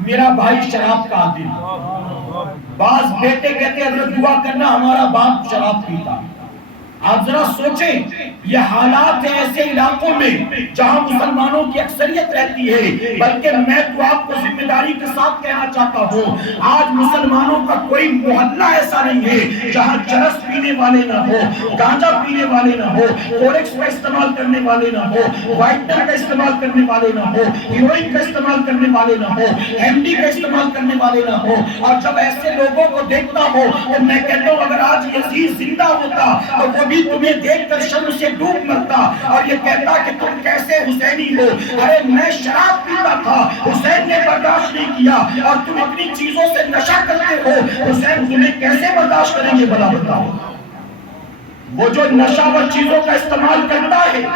میرا بھائی شراب کا عادی ہے۔ بعض بیٹے کہتے ہیں حضرت دعا کرنا ہمارا باپ شراب پیتا۔ آپ ذرا سوچیں، یہ حالات ہیں ایسے علاقوں میں جہاں مسلمانوں کی اکثریت رہتی ہے، بلکہ میں تو آپ کو ذمہ داری کے ساتھ کہنا چاہتا ہوں، آج مسلمانوں کا کوئی محلہ ایسا نہیں ہے جہاں چرس پینے والے نہ ہو، گانجا پینے والے نہ ہو، کورکس کا استعمال کرنے والے نہ ہو، وائٹنر کا استعمال کرنے والے نہ ہو، ہیروئن کا استعمال کرنے والے نہ ہو، ایم ڈی کا استعمال کرنے والے نہ ہو۔ اور جب ایسے لوگوں کو دیکھتا ہوں تو میں کہتا ہوں اگر آج یزید زندہ ہوتا تو وہ بھی تمہیں دیکھ کر شرم سے ڈوب مرتا اور یہ کہتا کہ تم کیسے حسینی ہو؟ ارے میں شراب پیتا تھا، حسین نے برداشت نہیں کیا، اور تم اپنی چیزوں سے نشہ کرتے ہو، حسین تمہیں کیسے برداشت کریں گے؟ بلا بتاؤ۔ وہ جو نشہ و چیزوں کا استعمال کرتا ہے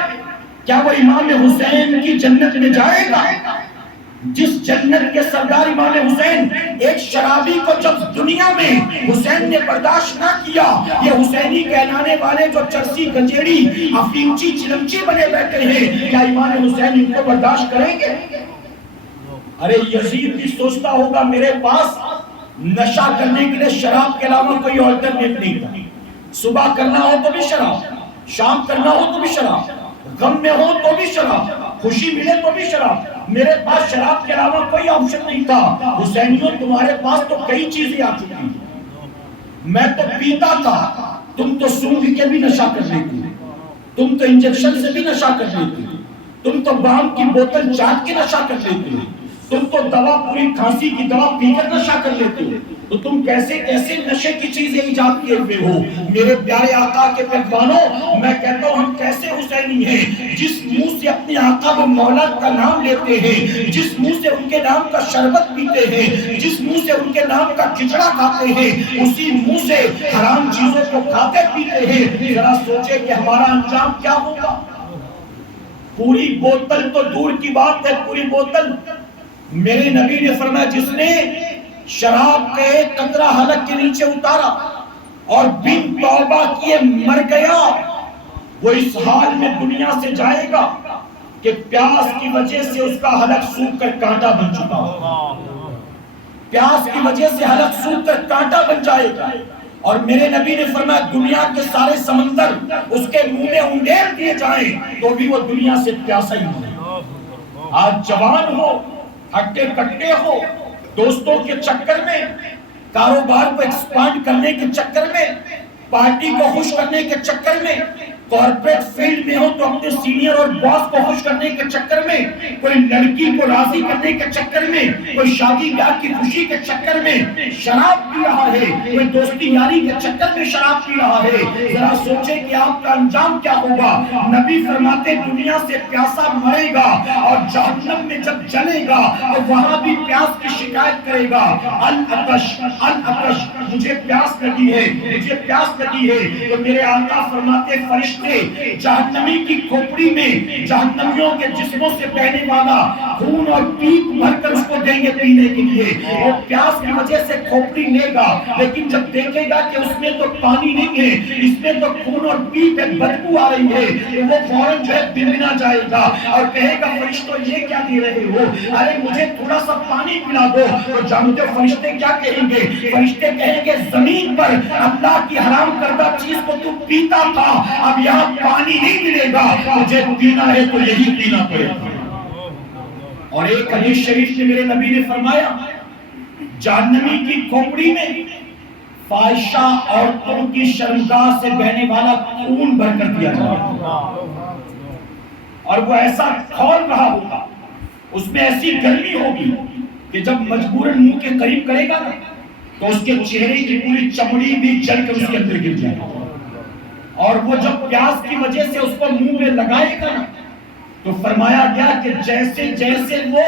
کیا وہ امام حسین کی جنت میں جائے گا؟ جس جنت کے سردار امام حسین، ایک شرابی کو جب دنیا میں حسین نے برداشت نہ کیا، یہ حسینی کہلانے والے جو چرسی گنجیڑی افیمچی چلمچی بنے بیٹھے ہیں، کیا امام حسین ان کو برداشت کریں گے؟ ارے یزید بھی سوچتا ہوگا میرے پاس نشہ کرنے کے لیے شراب کے علاوہ کوئی آلٹرنیٹ نہیں تھا۔ صبح کرنا ہو تو بھی شراب، شام کرنا ہو تو بھی شراب، غم میں ہو تو بھی شراب، خوشی ملے تو بھی شراب، میرے پاس شراب کے علاوہ کوئی آپشن نہیں تھا۔ حسینیوں تمہارے پاس تو کئی چیزیں آ چکی ہیں، میں تو پیتا تھا، تم تو سونگھ کے بھی نشہ کر لیتی، تم تو انجیکشن سے بھی نشہ کر لیتی، تم تو بام کی بوتل چاٹ کے نشہ کر لیتی، تم تو دوا پوری کھانسی کی دوا پی کر نشہ کر لیتے ہو، تو تم کیسے کیسے نشے کی چیزیں ایجاد کیے ہوئے ہو؟ میرے پیارے آقا کے پیغمبروں، میں کہتا ہوں ہم کیسے حسینی ہیں؟ جس منہ سے اپنے آقا و مولا کا نام لیتے ہیں، جس منہ سے ان کے نام کا شربت پیتے ہیں، جس منہ سے ان کے نام کا کھچڑا کھاتے ہیں، اسی منہ سے حرام چیزوں کو کھاتے پیتے ہیں، ذرا سوچے کہ ہمارا انجام کیا ہوگا؟ پوری بوتل تو دور کی بات ہے، پوری بوتل میرے نبی نے فرمایا جس نے شراب کا ایک قطرہ حلق کے نیچے اتارا اور بن توبہ کیے مر گیا، وہ اس حال میں دنیا سے جائے گا کہ پیاس کی وجہ سے اس کا حلق سوکھ کر کانٹا بن چکا ہو، پیاس کی وجہ سے حلق سوکھ کر کانٹا بن جائے گا۔ اور میرے نبی نے فرمایا دنیا کے سارے سمندر اس کے منہ میں انڈیل دیے جائیں تو بھی وہ دنیا سے پیاسا ہی ہو۔ آج جوان ہو، ہٹے کٹے ہو، دوستوں کے چکر میں، کاروبار کو ایکسپانڈ کرنے کے چکر میں، پارٹی کو خوش کرنے کے چکر میں، کارپوریٹ فیلڈ میں ہو تو اپنے سینئر اور باس کو خوش کرنے کے چکر میں، کوئی لڑکی کو راضی کرنے کے چکر میں، کوئی شادی بیاہ کی خوشی کے چکر میں شراب پی رہا ہے، کوئی دوستی یاری کے چکر میں شراب پی رہا ہے، ذرا سوچیں کہ آپ کا انجام کیا ہوگا؟ نبی فرماتے دنیا سے پیاسا مرے گا اور جہنم میں جب جلے گا تو وہاں بھی پیاس کی شکایت کرے گا، العطش العطش، مجھے پیاس لگی ہے، مجھے پیاس لگی ہے۔ تو میرے آقا فرماتے فرشتے جہنمی کی کھوپڑی میں جہنمیوں کے جسموں سے بہنے والا خون اور پیپ بھر کر اس کو دیں گے پینے کے لیے۔ وہ پیاس کی وجہ سے کھوپڑی لے گا، لیکن جب دیکھے گا کہ اس میں تو پانی نہیں ہے، اس میں تو خون اور پیپ ہے، بدبو آ رہی ہے، تو وہ فوراً جو ہے بنبنا جائے گا اور کہے گا فرشتوں یہ کیا دے رہے ہو؟ ارے مجھے تھوڑا سا پانی پلا دو۔ تو جانتے ہو فرشتے کیا کہیں گے؟ فرشتے کہیں گے زمین پر اللہ کی حرام کردہ چیز کو تو پیتا تھا، اب یہاں پانی نہیں ملے گا، مجھے پینا ہے تو یہی پینا پڑے گا۔ اور ایک حدیث شریف میں میرے نبی نے فرمایا جہنمی کی کھوپڑی میں فاحشہ عورتوں کی شرمگاہ سے بہنے والا خون بھر کر دیا جائے گا، اور وہ ایسا کھول رہا ہوگا، اس میں ایسی گرمی ہوگی کہ جب مجبوراً منہ کے قریب کرے گا نا تو اس کے چہرے کی پوری چمڑی بھی جل کر اس کے اندر گر جائے گی، اور وہ جب پیاس کی وجہ سے اس کو منہ میں لگائے گا نا تو فرمایا گیا کہ جیسے جیسے وہ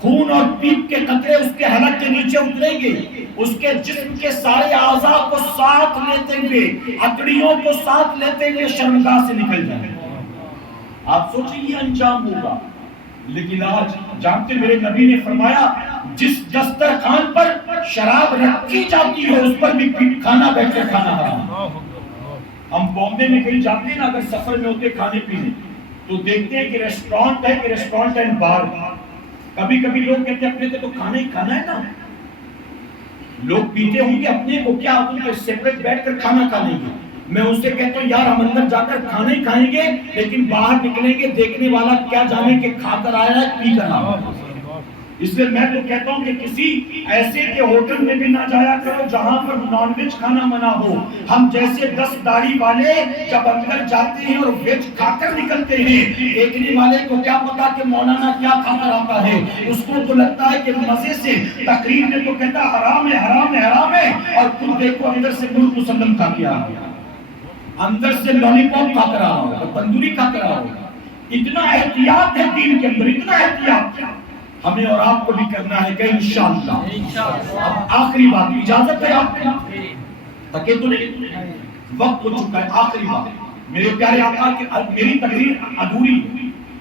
خون اور پیپ کے قطرے اس کے حلق کے نیچے اتریں گے، اس کے جسم کے سارے اعضاء کو ساتھ لیتے ہوئے، ہتھیلیوں کو ساتھ لیتے ہوئے شرمگاہ سے نکل جائیں گے۔ آپ سوچیں یہ انجام ہوگا، لیکن آج جانتے میرے نبی نے فرمایا جس دسترخوان پر شراب رکھی جاتی ہے اس پر بھی کھانا بیٹھ کر کھانا حرام۔ ہم بامبے میں کہیں جاتے ہیں نا، اگر سفر میں ہوتے کھانے پینے تو دیکھتے ہیں کہ ریسٹورانٹ ہے، کہ ریسٹورانٹ اینڈ بار۔ کبھی کبھی لوگ کہتے ہیں اپنے کو تو کھانا ہی کھانا ہے نا، لوگ پیتے ہوں گے اپنے کو، کیا ان کے سیپریٹ بیٹھ کر کھانا کھا لیں گے؟ میں ان سے کہتا ہوں یار ہم اندر جا کر کھانا ہی کھائیں گے، لیکن باہر نکلیں گے دیکھنے والا کیا جانے کہ کھا کر آیا ہے پی کر آیا ہے۔ اس لیے میں تو کہتا ہوں کہ کسی ایسے کے ہوٹل میں بھی نہ جایا کرو جہاں پر نان ویج کھانا منع ہو۔ ہم جیسے 10 داڑھی والے جب اندر جاتے ہیں اور ویج کھا کر نکلتے ہیں، دیکھنے والے کو کیا پتا کہ مولانا کیا کھا کر آتا ہے، اس کو تو لگتا ہے کہ مزے سے تقریر میں تو کہتا حرام ہے حرام ہے حرام ہے، اور خود دیکھو اندر سے نور مسلم کھا کے آ گیا، اندر سے لالی پاپ کھا کر آ ہوگا، تندوری کھا کر آ ہوگا۔ اتنا احتیاط ہے دین کے اندر، اتنا احتیاط ہمیں اور آپ کو بھی کرنا ہے کہ انشاءاللہ۔ اب آخری بات، اجازت ہے آپ کو؟ تکے تو نہیں، وقت ہو چکا ہے۔ آخری بات میرے پیارے آقا کہ میری تقریر ادھوری،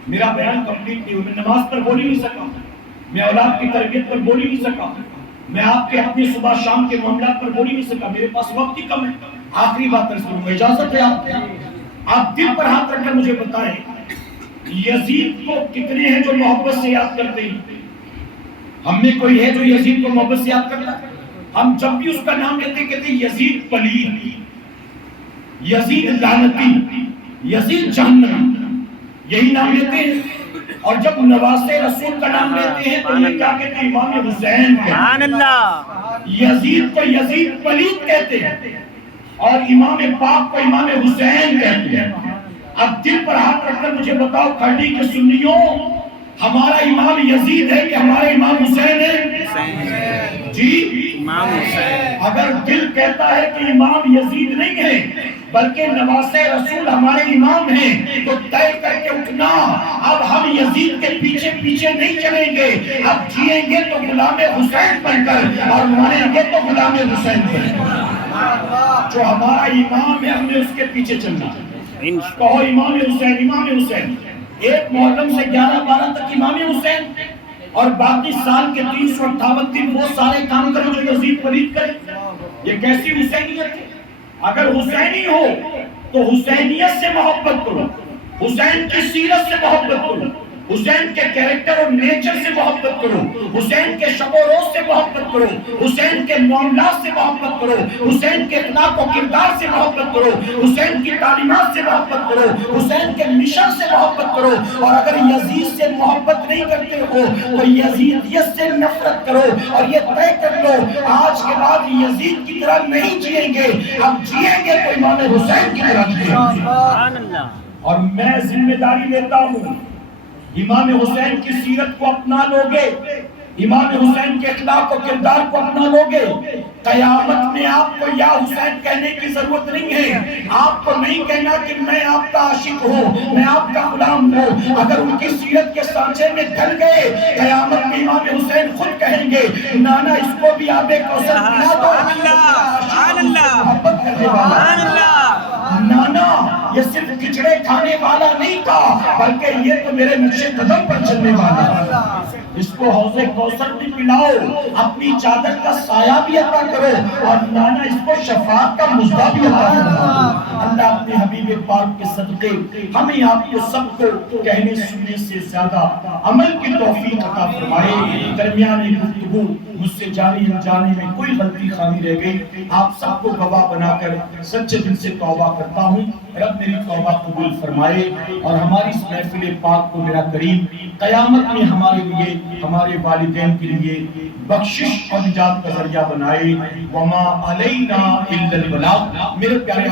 میرا بیان کمپلیٹ نہیں ہوا، میں نماز پر بول ہی نہیں سکا، میں اولاد کی تربیت پر بول ہی نہیں سکا، میں آپ کے اپنے صبح شام کے معاملات پر بول ہی نہیں سکا، میرے پاس وقت ہی کم ہے۔ آخری بات عرض کروں گا، اجازت ہے آپ کو؟ آپ دل پر ہاتھ رکھ کر مجھے بتائیں یزید کو کتنے ہیں جو محبت سے یاد کرتے ہیں؟ ہم میں کوئی ہے جو یزید کو محبت سے یاد کرتا ہے؟ ہم جب بھی اس کا نام لیتے کہتے ہیں یزید پلید، یزید لعنتی، یزید جہنمی، یہی نام لیتے ہیں۔ اور جب نواسے رسول کا نام لیتے ہیں تو یہ کیا کہتے ہیں؟ امام حسین کہتے ہیں۔ یزید کو یزید پلید کہتے ہیں اور امام پاک کو امام حسین کہتے ہیں۔ اب دل پر ہاتھ رکھ کر مجھے بتاؤ کھڑی کے سنیوں، ہمارا امام یزید ہے کہ ہمارا امام حسین ہے؟ جی امام حسین۔ اگر دل کہتا ہے کہ امام یزید نہیں ہے بلکہ نواسے رسول ہمارے امام ہیں تو طے کر کے اٹھنا، اب ہم یزید کے پیچھے پیچھے نہیں چلیں گے، اب جیئیں گے تو غلام حسین بن کر اور مریں گے تو غلام حسین بن کر۔ جو ہمارا امام ہے ہم نے اس کے پیچھے چلنا ہے۔ کہو امام حسین، امام حسین۔ ایک محرم سے 11-12 تک امام حسین، اور باقی سال کے 358 دن وہ سارے کام کرو جو یزید پلید کرے۔ یہ کیسی حسینیت ہے؟ اگر حسینی ہو تو حسینیت سے محبت کرو، حسین کی سیرت سے محبت کرو، حسین کے کیریکٹر اور نیچر سے محبت کرو، حسین کے شب و روز سے محبت کرو، حسین کے معاملات سے محبت کرو، حسین کے اخلاق و کردار سے محبت کرو، حسین کی تعلیمات سے محبت کرو، حسین کے مشن سے محبت کرو۔ اور اگر یزید سے محبت نہیں کرتے ہو تو یزیدیت سے نفرت کرو، اور یہ طے کر لو آج کے بعد یزید کی طرح نہیں جیئیں گے، اب جیئیں گے تو امام حسین کی طرح جیئیں گے۔ اور میں ذمہ داری لیتا ہوں، امام حسین کی سیرت کو اپنا لوگے، امام حسین کے اخلاق و کردار کو اپنا لوگے، قیامت میں آپ کو یا حسین کہنے کی ضرورت نہیں ہے۔ آپ کو نہیں کہنا کہ میں آپ کا عاشق ہوں، میں آپ کا غلام ہوں۔ اگر ان کی سیرت کے سانچے میں ڈھل گئے، قیامت میں امام حسین خود کہیں گے نانا اس کو بھی آب کوثر پلا دو، محبت کرنے والا نانا یہ صرف کھچڑے کھانے والا نہیں تھا بلکہ یہ تو میرے نقش قدم پر چلنے والا، اس کو حوض کوثر بھی پلاؤ، اپنی چادر کا سایہ بھی عطا کرو، اور نانا اس کو شفاعت کا مژدہ بھی عطا کرو۔ اللہ اپنے حبیب پاک کے صدقے ہمیں آپ کو سب کو کہنے سننے سے زیادہ عمل کی توفیق عطا فرمائے۔ درمیان گفتگو مجھ سے جانے انجانے میں کوئی غلطی خامی رہ گئی، آپ سب کو گواہ بنا کر سچے دل سے توبہ کرتا ہوں، رب میری توبہ قبول فرمائے اور ہماری اس محفل پاک کو میرا کریم قیامت میں ہمارے لیے، ہمارے والدین کے لیے بخشش اور نجات کا ذریعہ بنائے۔ وما علینا الا البلاغ۔ میرے پیارے